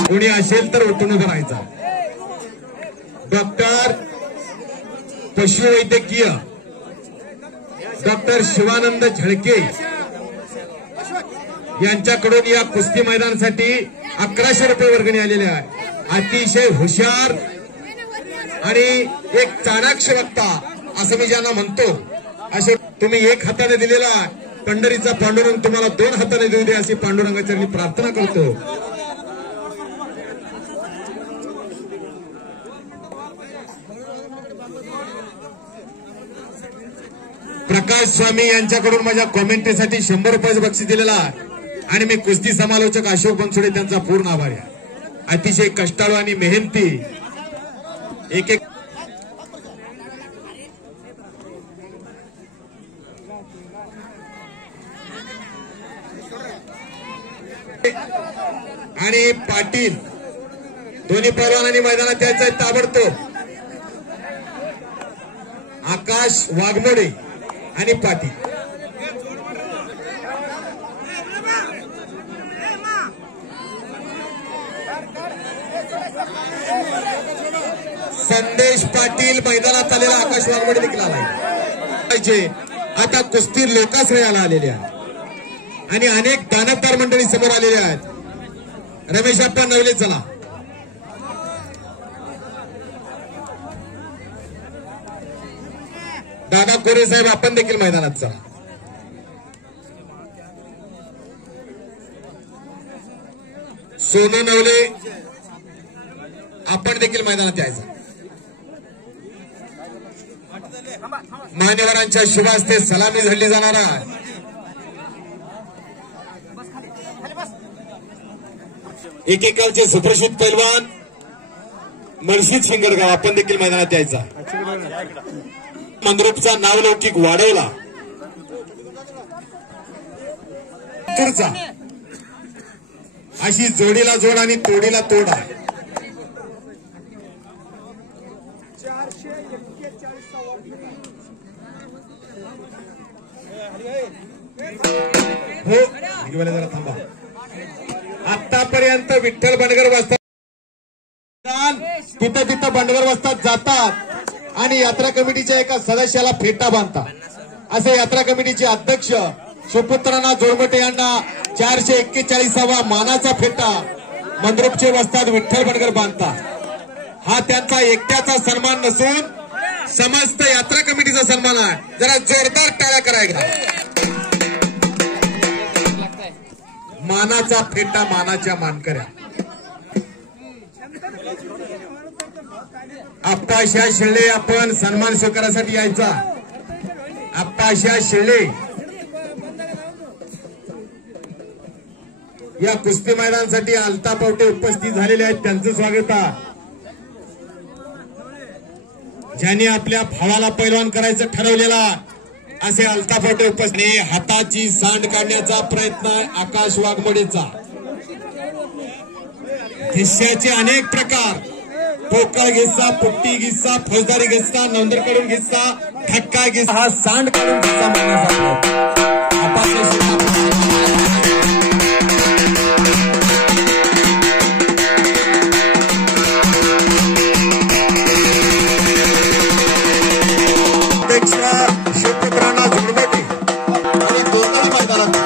कोणी असेल तर उठून उभं राहायचा. डॉक्टर पशुवैद्यकीय डॉक्टर शिवानंद झळके यांच्याकडून या कुस्ती मैदानासाठी 1100 रुपये वर्गणी आलेले आहे. अतिशय हुशार आणि एक चाणाक्ष वक्ता असं मी ज्यांना म्हणतो असे तुम्ही एक हाताने दिलेला पंढरीचा पांडुरंग तुम्हाला 2 हाताने देऊ दे अशी पांडुरंगाची प्रार्थना करतो. प्रकाश स्वामी यांच्याकडून माझ्या कॉमेंट्रीसाठी 100 रुपयाचं बक्षीस दिलेला आणि मी कुस्ती समालोचक अशोक बनसोडे त्यांचा पूर्ण आभारी आहे. अतिशय कष्टाळू आणि मेहनती एक आणि पाटील दोन्ही पैलवानांनी मैदानात यायचं आहे ताबडतोब. आकाश वाघमोडे आणि पाटील. संदेश पाटील मैदानात आलेला आकाश वाघमोडे देखील आलाय. आता कुस्ती लोकाश्रयाला आलेले आहेत आणि अनेक दानवदार मंडळी समोर आलेले आहेत. रमेश अप्पा नवले चला. दादा कोरे साहेब आपण देखील मैदानात चला. सोनू नवले आपण देखील मैदानात यायचं. मान्यवरांच्या शुभ हस्ते सलामी झडली जाणार आहे. एकेकालचे सुप्रसिद्ध पैलवान मर्शीद शिंगडगाव आपण देखील मैदानात यायचा. मंद्रुपचा नावलौकिक वाढवला तुरचा अशी जोडीला जोड आणि तोडीला तोड आहे. हो जरा थांबा. आतापर्यंत विठ्ठल बंडगर वस्तात तिथं तिथं बंडगर वस्तात जातात आणि यात्रा कमिटीच्या एका सदस्याला फेटा बांधतात. असे यात्रा कमिटीचे अध्यक्ष सुपुत्रांना जोडमटे यांना 441वा मानाचा फेटा मंद्रुपचे वस्तात विठ्ठल बंडगर बांधतात. हा त्यांचा एकट्याचा सन्मान नसून समस्त यात्रा कमिटीचा सन्मान आहे. जरा जोरदार टाळ्या करायला. मानाचा फेटा मानाच्या मानकऱ्या. आप्पाशा शिळे आपण सन्मान स्वीकारासाठी यायचा. आप्पाशा शिळे या कुस्ती मैदानासाठी आलता पावटे उपस्थित झालेले आहेत. त्यांचं स्वागत आहे. ज्यांनी आपल्या भावाला पैलवान करायचं ठरवलेला असे आलता पावटे उपस्थित. हाताची सांड काढण्याचा प्रयत्न आकाश वाघमोडेचा. घिस्स्याचे अनेक प्रकार. पोकळ घिस्सा, पुट्टी घिस्सा, फौजदारी घिस्सा, नोंदरकडून घिस्सा, धक्का घिस्सा, हा सांड काढून घिस्सा मानण्याचा शिवपुत्रांना जोडमटे आणि दोन्ही मैदानात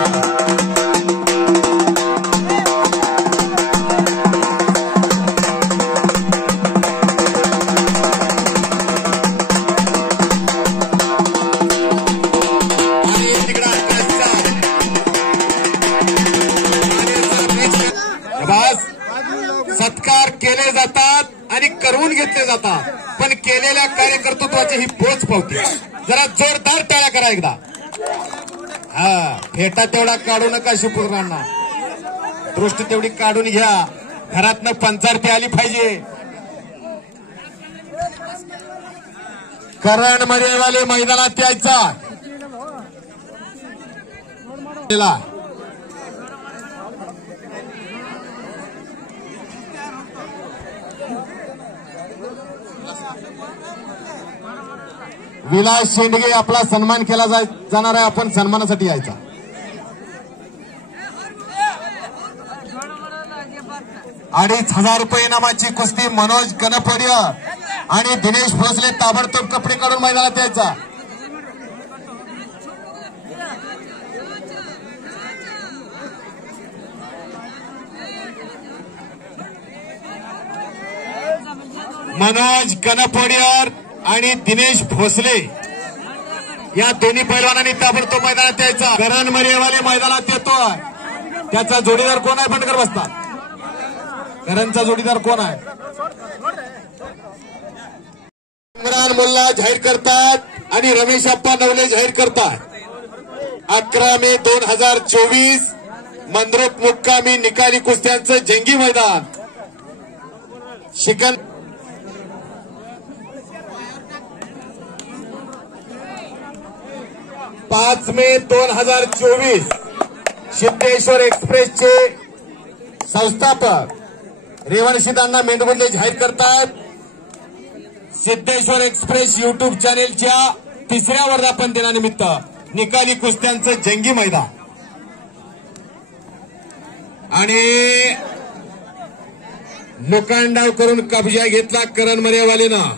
सत्कार केले जातात आणि करून घेतले जातात. पण केलेल्या कार्यकर्तृत्वाची ही पोच पावते. जरा जोरदार टाळ्या करा एकदा. हा फेटा तेवढा काढू नका शिवपुत्रांना. दृष्टी तेवढी काढून घ्या. घरातनं पंचारती आली पाहिजे. करण मरेवाले मैदानात यायचा. विलास शेंडगे आपला सन्मान केला जाणार आहे. आपण सन्मानासाठी यायचा. ₹2,500 इनामाची कुस्ती मनोज गणपड्य आणि दिनेश भोसले ताबडतोब कपडे काढून मैदानात यायचा. मनोज गणपड्यर आणि दिनेश भोसले या दोन्ही पैलवानांनी ताबडतोब मैदानात यायचा. करण मरेवाले मैदानात येतोय. त्याचा जोडीदार कोण आहे? बंडगर बसतात. करणचा जोडीदार कोण आहे? इम्रान मुल्ला जाहीर करतात आणि रमेश अप्पा नवले जाहीर करतात. 11 मे 2024 मंद्रुप मुक्कामी निकाली कुस्त्यांचं जंगी मैदान. शिकन 5 मे 2024 सिद्धेश्वर एक्सप्रेसचे संस्थापक रेवणसिद्धांना मेंढबंदे जाहीर करतात. सिद्धेश्वर एक्सप्रेस युट्यूब चॅनेलच्या 3ऱ्या वर्धापन दिनानिमित्त निकाली कुस्त्यांचं जंगी मैदान. आणि लोकांडाव करून कब्जा घेतला करण मरेवालेनं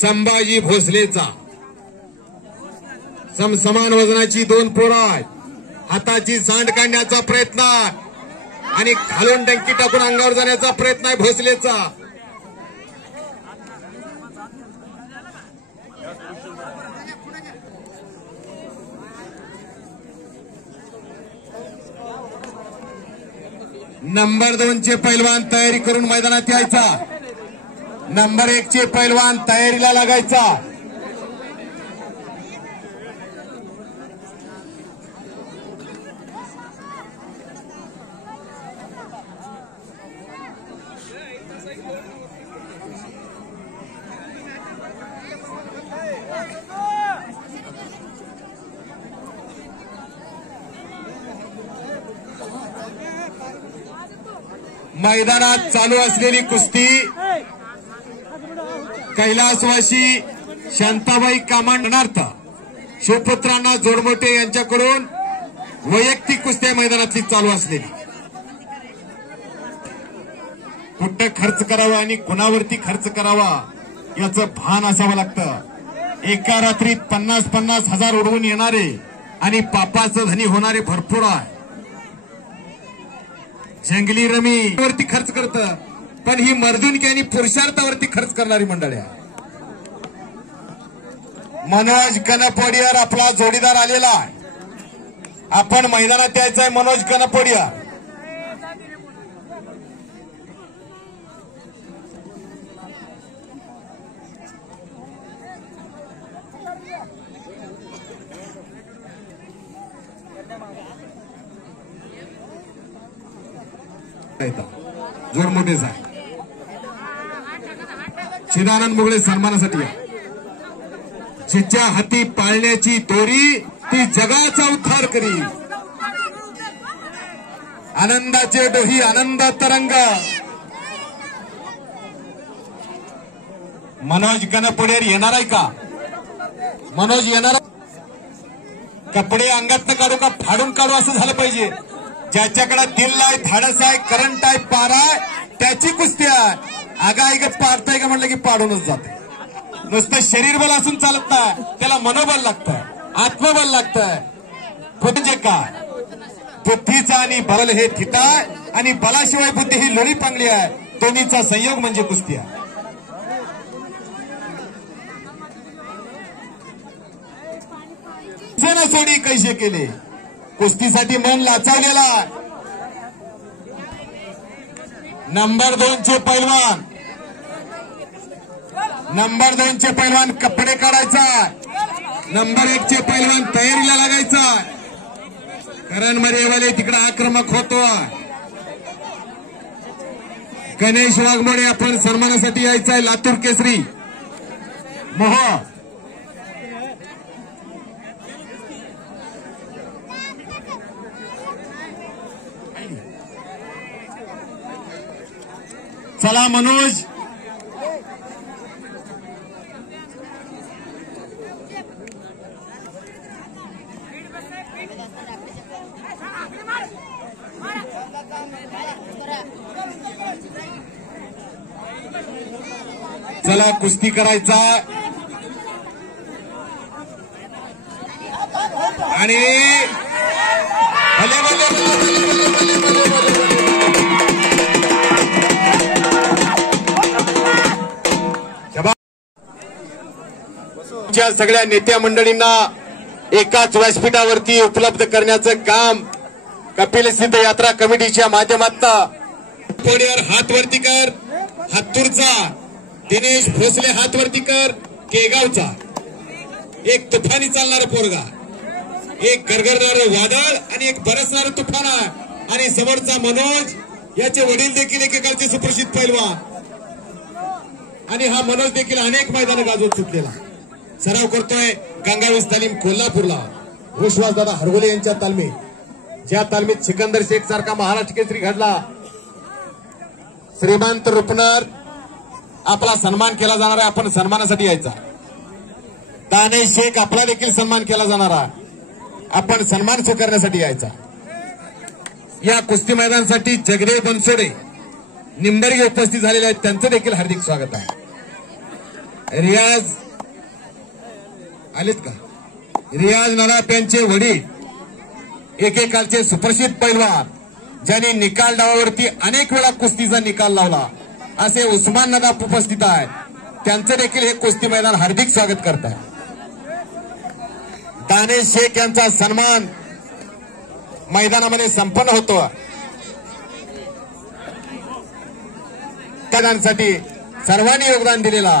संभाजी भोसलेचा. समसमान वजनाची 2 पोरं आहेत. हाताची सांड काढण्याचा प्रयत्न आणि खालून डंकी टाकून अंगावर जाण्याचा प्रयत्न आहे भोसलेचा. नंबर 2 चे पैलवान तयारी करून मैदानात यायचा. नंबर 1 चे पैलवान तयारीला लागायचा. मैदानात चालू असलेली कुस्ती कैलासवासी शांताबाई कामांडणार्थ शिवपुत्रांना जोडमोटे यांच्याकडून वैयक्तिक कुस्त्या मैदानातली चालू असलेली. कुठं खर्च करावा आणि कुणावरती खर्च करावा याचं भान असावं लागतं. एका रात्रीत 50-50 हजार उडवून येणारे आणि पापाचं धनी होणारे भरपूर आहे. जंगली रमी वरती खर्च करत, पण ही मर्दुनकी आणि पुरुषार्थावरती खर्च करणारी मंडळी आहे. मनोज कनपोडियार आपला जोडीदार आलेला आहे. आपण मैदानात यायचंय मनोज कनपोडियार. जोड मोठेच आहे. चिदानंद मुगळे सन्मानासाठी आहे. जिच्या हाती पाळण्याची दोरी ती जगाचा उद्धार करी. आनंदाचे डोही आनंद तरंग. मनोज कनपोडेर येणार आहे का? मनोज येणार. कपडे अंगात काढू का फाडून काढू असं झालं पाहिजे. ज्याच्याकडे दिल आहे, धाडस आहे, करंट आहे, पार आहे त्याची कुस्ती आहे. आगाई का पाडताय का म्हणलं की पाडूनच जाते. नुसतं शरीर बल असून चालत नाही, त्याला मनोबल लागतंय, आत्मबल लागतंय. म्हणजे काय? बुद्धीचा आणि बल हे थिता आहे आणि बलाशिवाय बुद्धी ही लोणी पांगली आहे. दोन्हीचा संयोग म्हणजे कुस्ती आहे. सोडी कैसे केले कुस्तीसाठी मन लाचावलेला. नंबर 2 चे पैलवान, नंबर 2 चे पैलवान कपडे काढायचा. नंबर 1 चे पैलवान तयारीला लागायचा. करण मरेवाले तिकडे आक्रमक होतो. गणेश वाघमोडे आपण सन्मानासाठी यायचंय. लातूर केसरी मोह. चला मनोज. चला कुस्ती करायचा. आणि सगळ्या नेत्या मंडळींना एकाच व्यासपीठावरती उपलब्ध करण्याचं काम कपिल सिद्ध यात्रा कमिटीच्या माध्यमातून. कोणीवर हात वरती कर. हातूरचा दिनेश भोसले हात वरती कर. केगावचा एक तुफानी चालणारा पोरगा, एक गरगरणारं वादळ आणि एक बरसणारं तुफान आहे. आणि समोरचा मनोज, याचे वडील देखील एकेकाळचे सुप्रसिद्ध पैलवान. आणि हा मनोज देखील अनेक मैदानं गाजवत सुटलेला. सराव करतोय गंगावीस तालीम कोल्हापूरला. विश्वासदादा हरवले यांच्या तालमीत, ज्या तालमीत सिकंदर शेख सारखा महाराष्ट्र केसरी घडला. श्रीमंत रुपनर आपला सन्मान केला जाणार आहे. आपण सन्मानासाठी यायचा. दानेश शेख आपला देखील सन्मान केला जाणार आहे. आपण सन्मान स्वीकारण्यासाठी यायचा. या कुस्ती मैदानासाठी जगदेव बनसोडे निंबर्गे उपस्थित झालेले आहेत. त्यांचं देखील हार्दिक स्वागत आहे. रियाज आलेत का? रियाज नराप यांचे वडील एकेकाळचे सुप्रसिद्ध पैलवान, ज्यांनी निकाल डावावरती अनेक वेळा कुस्तीचा निकाल लावला, असे उस्मान नदाफ उपस्थित आहेत. त्यांचं देखील हे कुस्ती मैदान हार्दिक स्वागत करत आहे. दानेश शेख यांचा सन्मान मैदानामध्ये संपन्न होतो. मैदानासाठी सर्वांनी योगदान दिलेला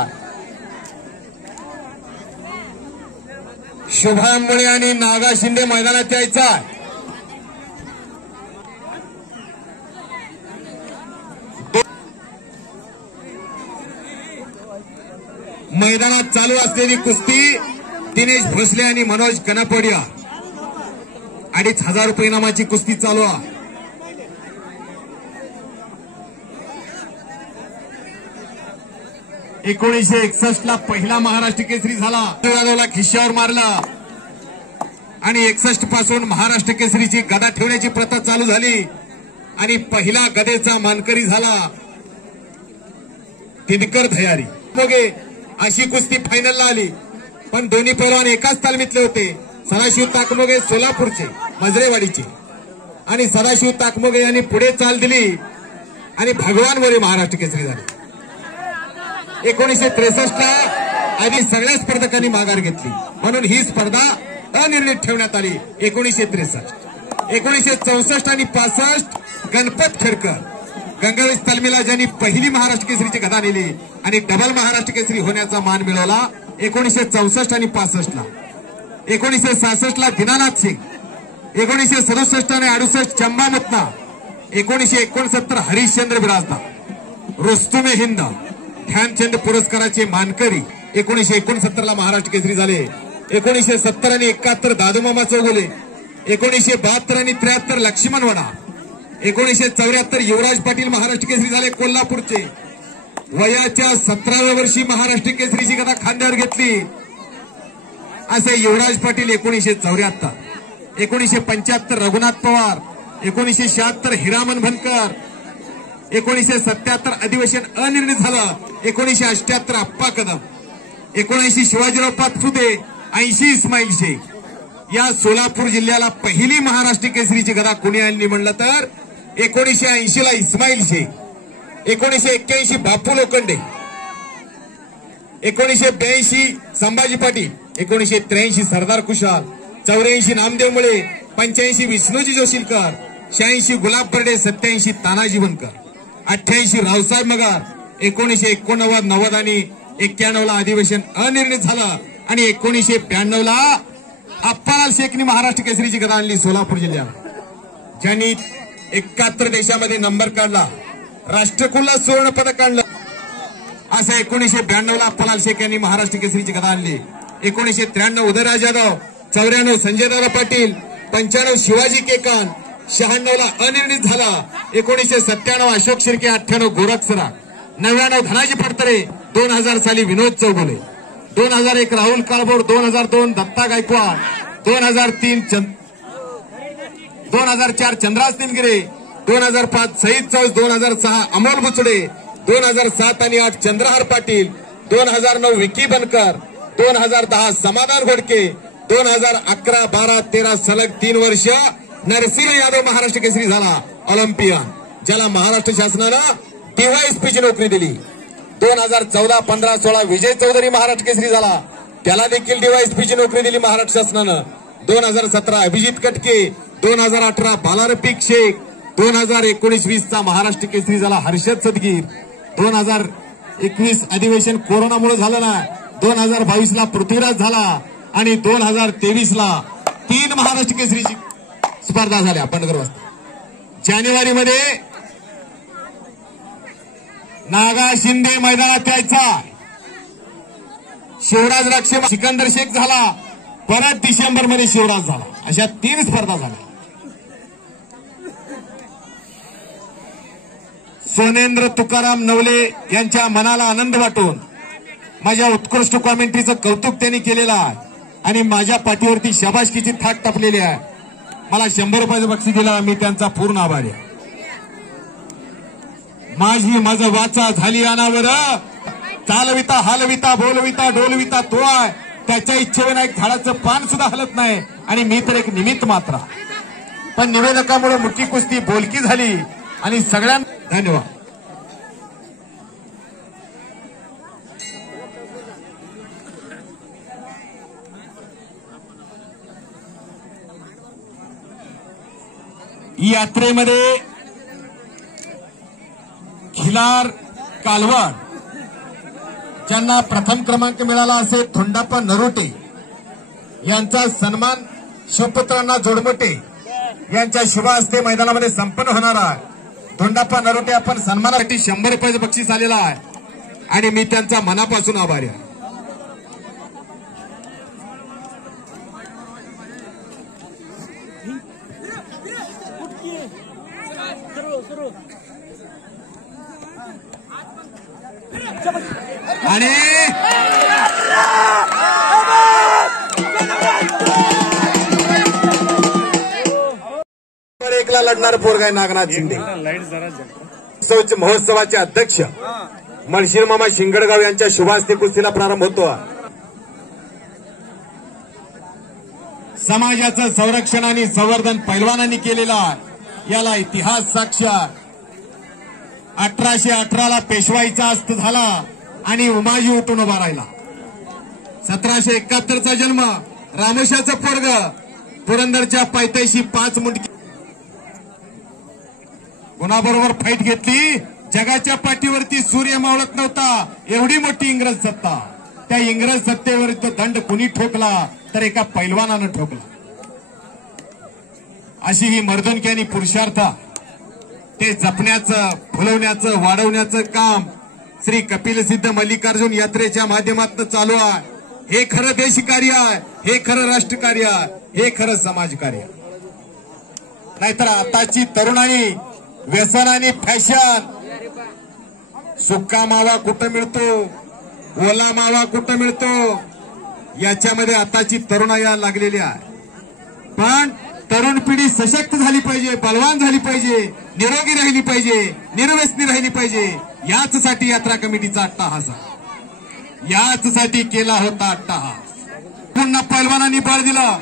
शुभम मुळे आणि नागा शिंदे मैदानात यायचा. मैदानात चालू असलेली कुस्ती दिनेश भोसले आणि मनोज कनपोडिया. 2,500 रुपये इनामाची कुस्ती चालू आहे. 1961 ला पहिला महाराष्ट्र केसरी झाला. यादवला खिश्यावर मारला आणि 61 पासून महाराष्ट्र केसरीची गदा ठेवण्याची प्रथा चालू झाली आणि पहिला गदेचा मानकरी झाला दिनकर धयारी. मोगे अशी कुस्ती फायनलला आली, पण दोन्ही पैलवान एकाच तालमीतले होते. सदाशिव ताकमोगे सोलापूरचे मजरेवाडीचे आणि सदाशिव ताकमोगे यांनी पुढे चाल दिली आणि भगवान मोरे महाराष्ट्र केसरी झाले. 1963 ला आधी सगळ्या स्पर्धकांनी माघार घेतली म्हणून ही स्पर्धा अनिर्णित ठेवण्यात आली. 1963, 1964 आणि 65 गणपत खेडकर गंगावेश तालमीला ज्यांनी पहिली महाराष्ट्र केसरीची गदा नेली आणि डबल महाराष्ट्र केसरी होण्याचा मान मिळवला 1964 आणि 65 ला. 1966 ला दीनानाथ सिंग, 1967 आणि 68 चंबा मुतना, 1969 हरिश्चंद्र बिराजदार, रुस्तुमे हिंद ध्यानचंद पुरस्काराचे मानकरी 1969 ला महाराष्ट्र केसरी झाले. 1970 आणि 71 दादूमामा चौगुले, 1972 आणि 73 लक्ष्मण वडा, 1974 युवराज पाटील महाराष्ट्र केसरी झाले कोल्हापूरचे. वयाच्या 17व्या वर्षी महाराष्ट्र केसरीची गदा खांद्यावर घेतली असे युवराज पाटील 1974. 1975 रघुनाथ पवार, 1976 हिरामन भनकर, 1977 अधिवेशन अनिर्णित झालं. 1978 अप्पा कदम, 79 शिवाजीराव पाचपुते, 80 इस्माईल शेख. या सोलापूर जिल्ह्याला पहिली महाराष्ट्र केसरीची गदा कोणी आणली म्हणलं तर 1980 ला इस्माईल शेख, 1981 बापू लोखंडे, 1982 संभाजी पाटील, 1983 सरदार कुशाल, 84 नामदेव मुळे, 85 विष्णूजी जोशीलकर, 86 गुलाब बर्डे, 87 तानाजी बनकर, 88 रावसाहेब मगार, 1989 90 आणि 91 ला अधिवेशन अनिर्णित झालं आणि 1992 ला अप्पालाल शेखनी महाराष्ट्र केसरीची गदा आणली सोलापूर जिल्ह्यात. ज्यांनी 71 देशामध्ये नंबर काढला, राष्ट्रकुलला सुवर्ण पदक काढलं असं 1992 ला अप्पालाल शेख यांनी महाराष्ट्र केसरीची गदा आणली. 1993 उदयराज यादव, 94 संजयदादा पाटील, 95 शिवाजी केकान, 96 ला अनिर्णित झाला. 1997 अशोक शिर्के, 98 गोरख सराफ, 99 धनाजी फडतरे, 2000 साली विनोद चौगुले, 2001 राहुल काळभोर, 2002 दत्ता गायकवाड, 2004 चंद्रास निमगिरे, 2005 सईद चौस, 2006 अमोल बुचडे, 2007 आणि 8 चंद्रहार पाटील, 2009 विकी बनकर, 2010 समाधान घोडके, 2011, 12, 13 सलग 3 वर्ष नरसिंह यादव महाराष्ट्र केसरी झाला ऑलिम्पियन, ज्याला महाराष्ट्र शासनानं डीवायएसपीची नोकरी दिली. 2014, 15, 16 विजय चौधरी महाराष्ट्र केसरी झाला, त्याला देखील डीवायएसपीची नोकरी दिली महाराष्ट्र शासनानं. 2017 अभिजित कटके, 2018 बालारफिक शेख, 2019-20 चा महाराष्ट्र केसरी झाला हर्षद सदगीर. 2021 अधिवेशन कोरोनामुळे झालं ना, 2022 ला पृथ्वीराज झाला आणि 2023 ला 3 महाराष्ट्र केसरीची स्पर्धा झाल्या पंढरपूर वाजता. जानेवारीमध्ये नागा शिंदे मैदानात यायचा, शिवराज रक्षे, सिकंदर शेख झाला, परत डिसेंबरमध्ये शिवराज झाला. अशा 3 स्पर्धा झाल्या. सोनेंद्र तुकाराम नवले यांच्या मनाला आनंद वाटून माझ्या उत्कृष्ट कॉमेंट्रीचं कौतुक त्यांनी केलेलं आहे आणि माझ्या पाठीवरती शाबासकीची थाट टाकलेली आहे. मला 100 रुपयाचं बक्षीस दिलं, मी त्यांचा पूर्ण आभारी आहे. माझी माझं वाचा झाली अनावर, चालविता हलविता बोलविता डोलविता तो आहे, त्याच्या इच्छेविना एक झाडाचं पान सुद्धा हलत नाही आणि मी तर एक निमित्त मात्र. पण निवेदकामुळे मुख्य कुस्ती बोलकी झाली आणि सगळ्यांना धन्यवाद. यात्रेमध्ये खिलार कालवड ज्यांना प्रथम क्रमांक मिळाला असे धोंडाप्पा नरोटे यांचा सन्मान शिवपुत्रांना जोडमोटे यांच्या शुभ हस्ते मैदानामध्ये संपन्न होणार आहे. धोंडाप्पा नरोटे आपण सन्मानासाठी 100 रुपयाचं बक्षीस आलेलं आहे आणि मी त्यांचा मनापासून आभारी आहे. आणि एकला लढणार पोरगाय नागनाथ शिंदे. महोत्सवाचे अध्यक्ष मळशीर मामा शिंगडगाव यांच्या शुभास्ते कुस्तीला प्रारंभ होतो. समाजाचं संरक्षण आणि संवर्धन पैलवानांनी केलेला याला इतिहास साक्षात. 1818ला पेशवाईचा अस्त झाला आणि उमाजी उठून उभा राहिला. 1771चा जन्म रामोशाचं पोरग पुरंदरच्या पायथ्याशी 5 मुंडकी कुणाबरोबर फाईट घेतली. जगाच्या पाठीवरती सूर्य मावळत नव्हता एवढी मोठी इंग्रज सत्ता. त्या इंग्रज सत्तेविरुद्ध दंड कुणी ठोकला तर एका पैलवानानं ठोकला. अशी ही मर्दनकी आणि पुरुषार्थ ते जपण्याचं फुलवण्याचं वाढवण्याचं काम श्री कपिलसिद्ध मल्लिकार्जुन यात्रेच्या माध्यमातून चालू आहे. हे खरं देशकार्य आहे, हे खरं राष्ट्रकार्य आहे, हे खरं समाजकार्य. नाहीतर आताची तरुणाई व्यसन आणि फॅशन, सुक्का मावा कुठं मिळतो, ओला मावा कुठं मिळतो, याच्यामध्ये आताची तरुणाई लागलेली आहे. पण तरुण पिढी सशक्त झाली पाहिजे, बलवान झाली पाहिजे, निरोगी राहिली पाहिजे, निर्व्यसनी राहिली पाहिजे. याचसाठी यात्रा कमिटीचा अट्टाहास आहे. याचसाठी केला होता अट्टाहास. पुन्हा पैलवानांनी बळ दिलं.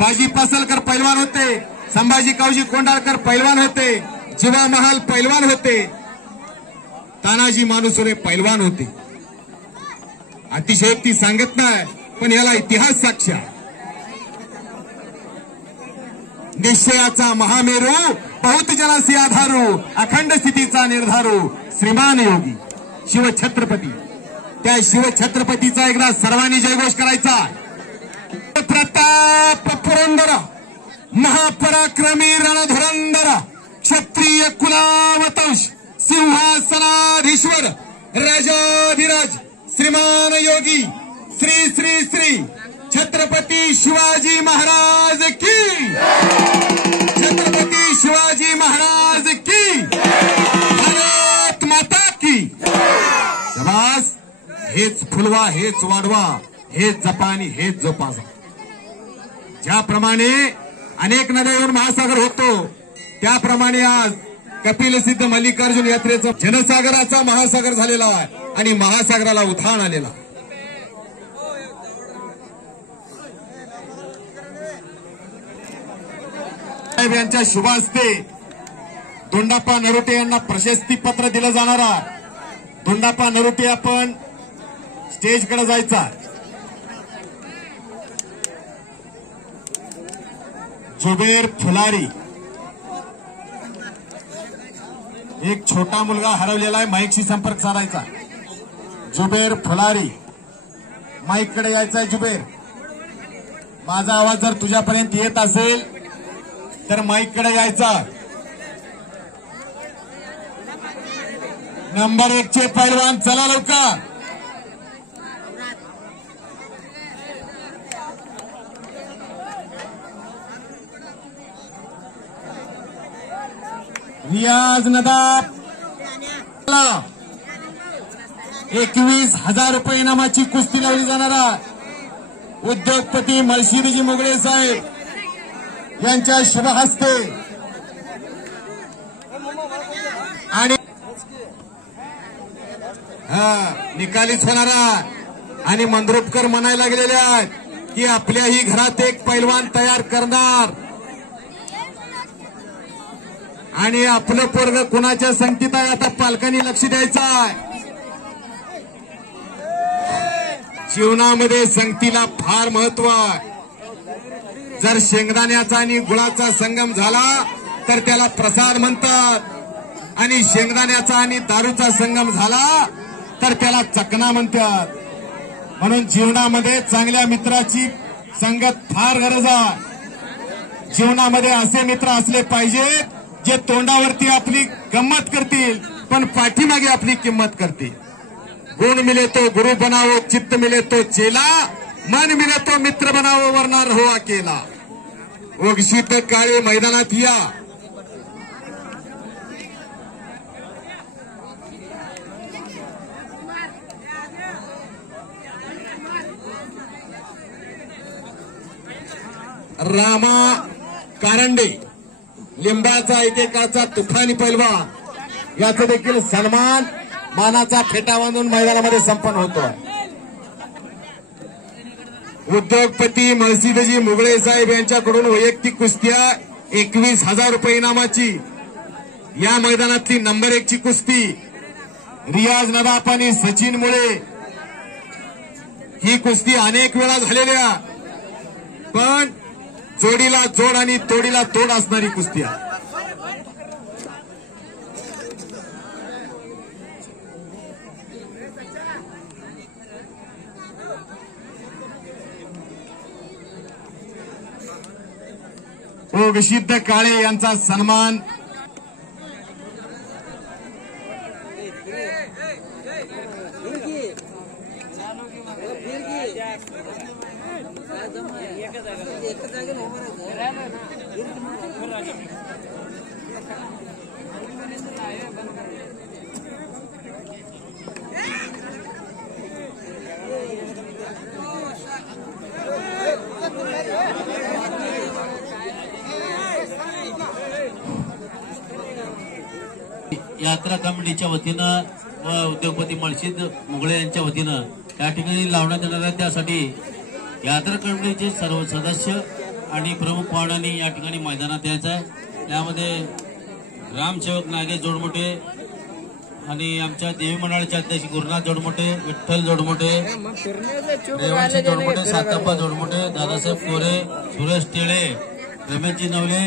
बाजी पासलकर पैलवान होते, संभाजी कावजी कोंडाळकर पैलवान होते, जीवा महाल पैलवान होते, तानाजी मालुसरे पैलवान होते. अतिशयोक्ती सांगत नाही, पण याला इतिहास साक्ष आहे. निश्चयाचा महामेरू बहुत जनासी आधारू, अखंड स्थितीचा निर्धारू श्रीमान योगी शिवछत्रपती. त्या शिवछत्रपतीचा एकदा सर्वांनी जयघोष करायचा. प्रताप पुरंदर महापराक्रमी रणधुरंदर क्षत्रिय कुलावतंश सिंहासनाधीश्वर राजाधिराज श्रीमान योगी श्री श्री श्री छत्रपती शिवाजी महाराज की, छत्रपती शिवाजी महाराज की, भारत माता की. शाबास. हेच फुलवा, हेच वाढवा, हेच जपा आणि हेच जोपासा. ज्याप्रमाणे अनेक नद्यांवर महासागर होतो त्याप्रमाणे आज कपिलसिद्ध मल्लिकार्जुन यात्रेचा जनसागराचा महासागर झालेला आहे आणि महासागराला उधाण आलेला. यांच्या शुभ हस्ते दोंडाप्पा नरोटे यांना प्रशस्ती पत्र दिलं जाणार आहे. दोंडाप्पा नरोटे आपण स्टेजकडे जायचा. जुबेर फुलारी, एक छोटा मुलगा हरवलेला आहे, माईकशी संपर्क साधायचा. जुबेर फुलारी, माईककडे यायचा आहे. जुबेर, माझा आवाज जर तुझ्यापर्यंत येत असेल तर माईककडे यायचा. नंबर 1 चे पैलवान, चला लवकर. रियाज नदाब, 21,000 रुपये इनामाची कुस्ती लावली जाणार. उद्योगपती मळशिरीजी मुगळे साहेब यांच्या शुभ हस्ते आणि निकालीच होणारा. आणि मंद्रुपकर म्हणायला गेलेले आहेत की आपल्याही घरात एक पैलवान तयार करणार आणि आपलं पोरग कुणाच्या संगतीत आहे आता पालकांनी लक्ष द्यायचं आहे. जीवनामध्ये संगतीला फार महत्व आहे. जर शेंगदाण्याचा आणि गुळाचा संगम झाला तर त्याला प्रसाद म्हणतात आणि शेंगदाण्याचा आणि दारूचा संगम झाला तर त्याला चकना म्हणतात. म्हणून जीवनामध्ये चांगल्या मित्राची संगत फार गरज आहे. जीवनामध्ये असे मित्र असले पाहिजेत जे तोंडावरती आपली गंमत करतील पण पाठीमागे आपली किंमत करतील. गुण मिले तो गुरु बनावो, चित्त मिले तो चेला, मन मिले तो मित्र बनावो, वरना रहो अकेला. ओगशीत काळे मैदानात या. रामा कारंडे, लिंबाचा एकेकाचा तुफानी पैलवान, याचा देखील सन्मान मानाचा फेटा बांधून मैदानामध्ये संपन्न होतो. उद्योगपती मळसीदजी मुगळे साहेब यांच्याकडून वैयक्तिक कुस्त्या 21,000 रुपये इनामाची. या मैदानातली नंबर 1 ची कुस्ती रियाज नदाफ आणि सचिन मुळे. ही कुस्ती अनेक वेळा झालेल्या, पण जोडीला जोड आणि तोडीला तोड असणारी कुस्ती आहे. ओगशिद्ध काळे यांचा सन्मान यात्रा कमिटीच्या वतीनं व उद्योगपती मळशीद मुगळे यांच्या वतीनं या ठिकाणी लावण्यात येणार आहे. त्यासाठी यात्रा कमिटीचे सर्व सदस्य आणि प्रमुख पाहुण्यांनी या ठिकाणी मैदानात यायचं आहे. यामध्ये ग्रामसेवक नागेश जोडमोटे आणि आमच्या देवी मंडळाचे अध्यक्ष गुरुनाथ जोडमोटे, विठ्ठल जोडमोटे, रेवणसिंह जोडमोटे, सातप्पा जोडमोटे, दादासाहेब कोरे, सुरेश टेळे, रमेशजी नवले,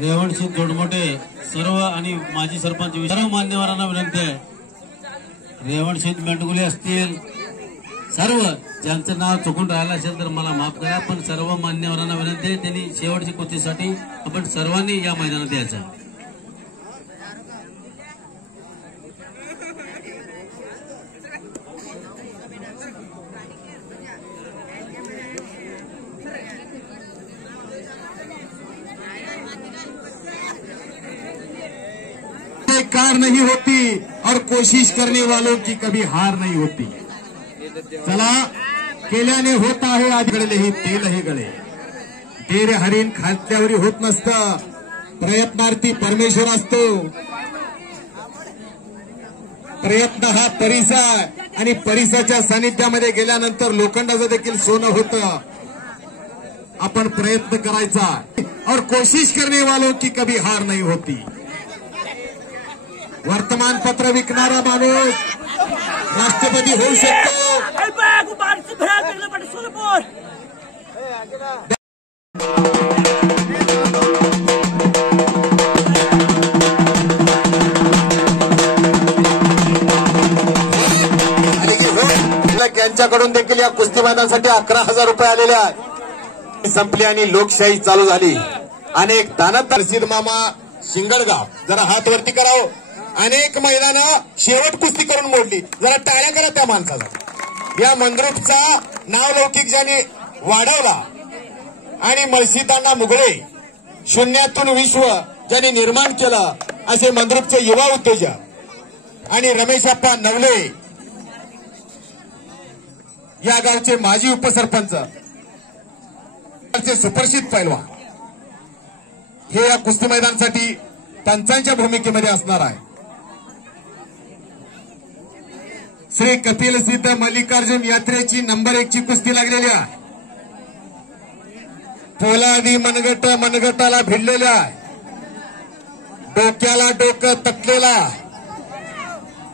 रेवणसिंह जोडमोटे सर्व आणि माजी सरपंच सर्व मान्यवरांना विनंती आहे. रेवणसिंह मेंढगुले असतील, सर्व ज्यांचं नाव चुकून राहिलं असेल तर मला माफ करा, पण सर्व मान्यवरांना विनंती आहे त्यांनी शेवटची कुस्तीसाठी आपण सर्वांनी या मैदानात यायचं आहे. कार नहीं होती और कोशिश करने वालों की कभी हार नहीं होती. चला, केल्याने होत आहे आजगडले हे तेलही गळे. तेरे हरीण खात्यावरी होत नसतं, प्रयत्नार्थी परमेश्वर असतो. प्रयत्न हा परिसा आणि परिसाच्या सानिध्यामध्ये गेल्यानंतर लोखंडाचं देखील सोनं होतं. आपण प्रयत्न करायचा और कोशिश करने वालों की कभी हार नहीं होती. वर्तमानपत्र विकणारा माणूस राष्ट्रपती होऊ शकतो. यांच्याकडून देखील या कुस्ती मैदानासाठी 11,000 रुपये आलेले आहेत. संपली आणि लोकशाही चालू झाली. अनेक दानत रशीद मामा शिंगडगाव, जरा हात वरती करावं. अनेक महिलांना शेवट कुस्ती करून मोडली. जरा टाळ्या करा त्या माणसाला. या मंद्रुपचा नावलौकिक ज्याने वाढवला आणि मळशीदांना मुगळे शून्यातून विश्व ज्याने निर्माण केलं असे मंद्रुपचे युवा उद्योजक आणि रमेशप्पा नवले या गावचे माजी उपसरपंच, सुप्रसिद्ध पैलवान हे या कुस्ती मैदानासाठी पंचांच्या भूमिकेमध्ये असणार आहे. श्री कपिल सिद्ध मल्लिकार्जुन यात्रेची नंबर 1 ची कुस्ती लागलेली आहे. पोलादी मनगटाला भिडलेल्या आहे. डोक्याला डोकं तटलेला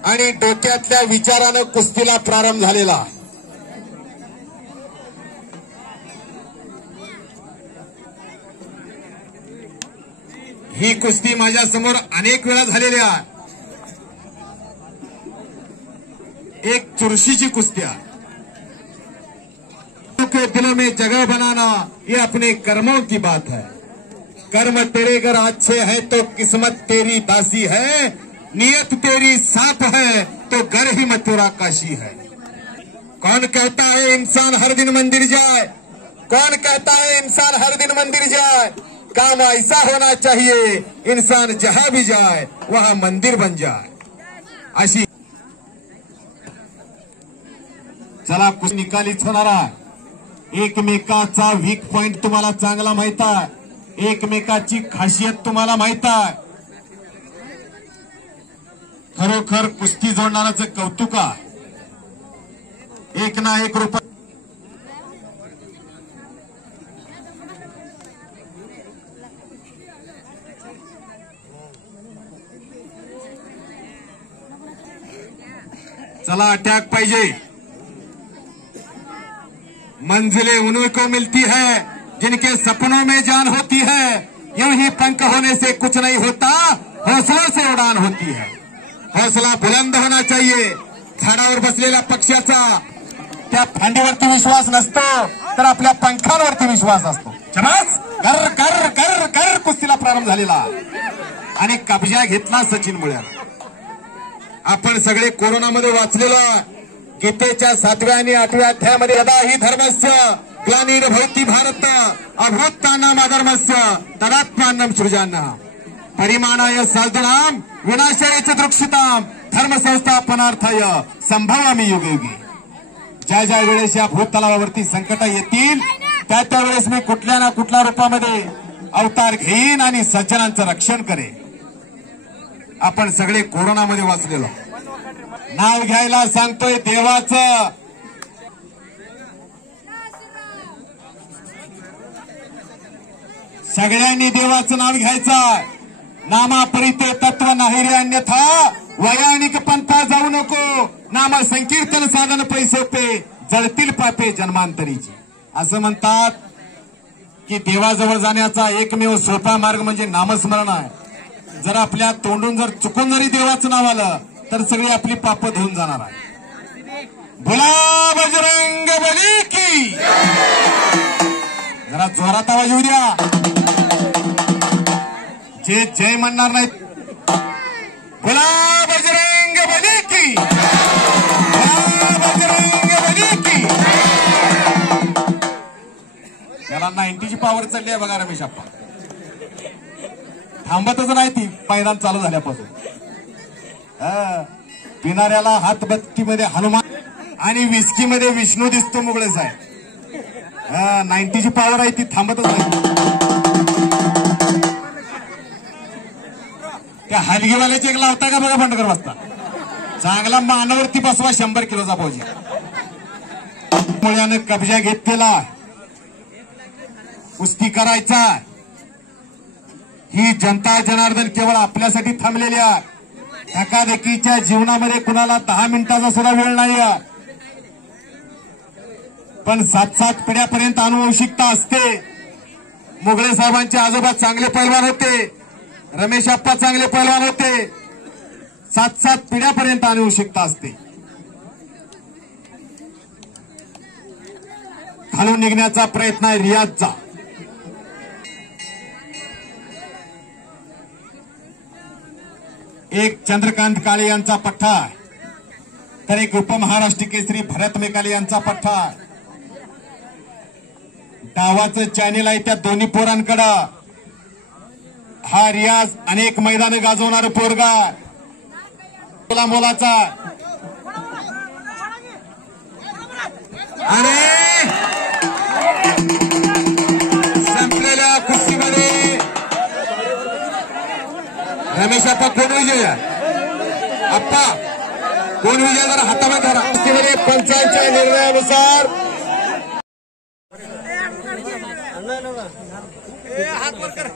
आणि डोक्यातल्या विचारानं कुस्तीला प्रारंभ झालेला. ही कुस्ती माझ्या समोर अनेक वेळा झालेली आहे. एक चुरशीची कुस्ती आहे. के दिलों में जगह बनाना ये अपने कर्मों की बात है. कर्म तेरे अगर अच्छे हैं तो किस्मत तेरी दासी है. नियत तेरी साफ है तो घर ही मथुरा काशी है. कौन कहता है इंसान हर दिन मंदिर जाए? कौन कहता है इंसान हर दिन मंदिर जाए? काम ऐसा होना चाहिए इंसान जहां भी जाए वहां मंदिर बन जाए. अशी चला कुस्ती निकालीच होणार आहे. एकमेकाचा वीक पॉइंट तुम्हाला चांगला माहित आहे, एकमेकाची खासियत तुम्हाला माहित आहे. खरोखर कुस्ती जोडणाराचं कौतुक आहे. एक ना एक रुपये चला अटॅक पाहिजे. मंजिलें उन्हीं को मिलती है जिनके सपनों में जान होती है. यूं ही पंख होने से कुछ नहीं होता, हौसलों से उड़ान होती है. हौसला बुलंद होना चाहिए. झाडावर बसलेल्या पक्ष्याचा त्या फांदीवरती विश्वास नसतो, तर आपल्या पंखांवरती विश्वास असतो. चमास कर कर कर कर कुस्तीला प्रारंभ झालेला आणि कब्जा घेतला सचिन मुळ्यानं. आपण सगळे कोरोनामध्ये वाचलेलो गीतेच्या 7व्या आणि 8व्या अध्यायामध्ये यदा ही धर्मस्य ग्लानिर्भवति भारत अभूत्थानम् अधर्मस्य तदात्मानं सृजाम्यहम् परिमाणाय साधूनां विनाशाय च दृक्षितां धर्म संस्थापनार्थाय संभवामि युगे युगे. ज्या ज्या वेळेस या भूतलावरती संकट येतील त्या त्यावेळेस मी कुठल्या ना कुठल्या रूपामध्ये अवतार घेईन आणि सज्जनांचं रक्षण करेन. आपण सगळे कोरोनामध्ये वाचलेलो. नाव घ्यायला सांगतोय देवाचं. सगळ्यांनी देवाचं नाव घ्यायचं. नामापरिते तत्व नाही रे अन्यथा वैयानिक पंथा जाऊ नको. नाम संकीर्तन साधन पैसे पे जळतील पापे जन्मांतरीची. असं म्हणतात की देवाजवळ जाण्याचा एकमेव सोपा मार्ग म्हणजे नामस्मरण आहे. जर आपल्या तोंडून जर चुकून जरी देवाचं नाव आलं तर सगळी आपली पाप धुवून जाणार आहे. भोला बजरंग बली की. जरा जोरात आवाज येऊ द्या. जे जय म्हणणार नाहीत भोला बजरंग बली की, भोला बजरंग बली की. त्याला 90ची पावर चालली आहे बघा रमेश अप्पा. थांबतच नाही ती मैदान चालू झाल्यापासून. पिणाऱ्याला हातबत्तीमध्ये हनुमान आणि विस्कीमध्ये विष्णू दिसतो मुगळे साहेब. 90ची पावर आहे ती थांबतच नाही. त्या हलगीवाल्याची एक लावता का बघा बंडकर बसता. चांगला मानावरती बसवा 100 किलोचा फौजी. मुळ्यानं कब्जा घेतलेला कुस्ती करायचा. ही जनता जनार्दन केवळ आपल्यासाठी थांबलेली आहे. धकाधकीच्या जीवनामध्ये कुणाला 10 मिनिटाचा सुद्धा वेळ नाही. पण 7-7 पिढ्यापर्यंत आनुवंशिकता असते. मुगळे साहेबांचे आजोबा चांगले पैलवान होते, रमेश अप्पा चांगले पैलवान होते. 7-7 पिढ्यापर्यंत आनुवंशिकता असते. घालून निघण्याचा प्रयत्न आहे रियाजचा. एक चंद्रकांत काळे यांचा पठ्ठा आहे, तर एक उपमहाराष्ट्र केसरी भरत मेकाले यांचा पठ्ठा आहे. डावाचं चॅनेल आहे त्या दोन्ही पोरांकडं. हा रियाज अनेक मैदाने गाजवणारा पोरगा मुला मुलाचा. आणि संपलेल्या कुस्तीमध्ये रमेश अप्पा कोण विजय? अप्पा कोण विजय? जरा हातामध्ये धरा. कुस्तीमध्ये पंचांच्या निर्णयानुसार हात वर कर.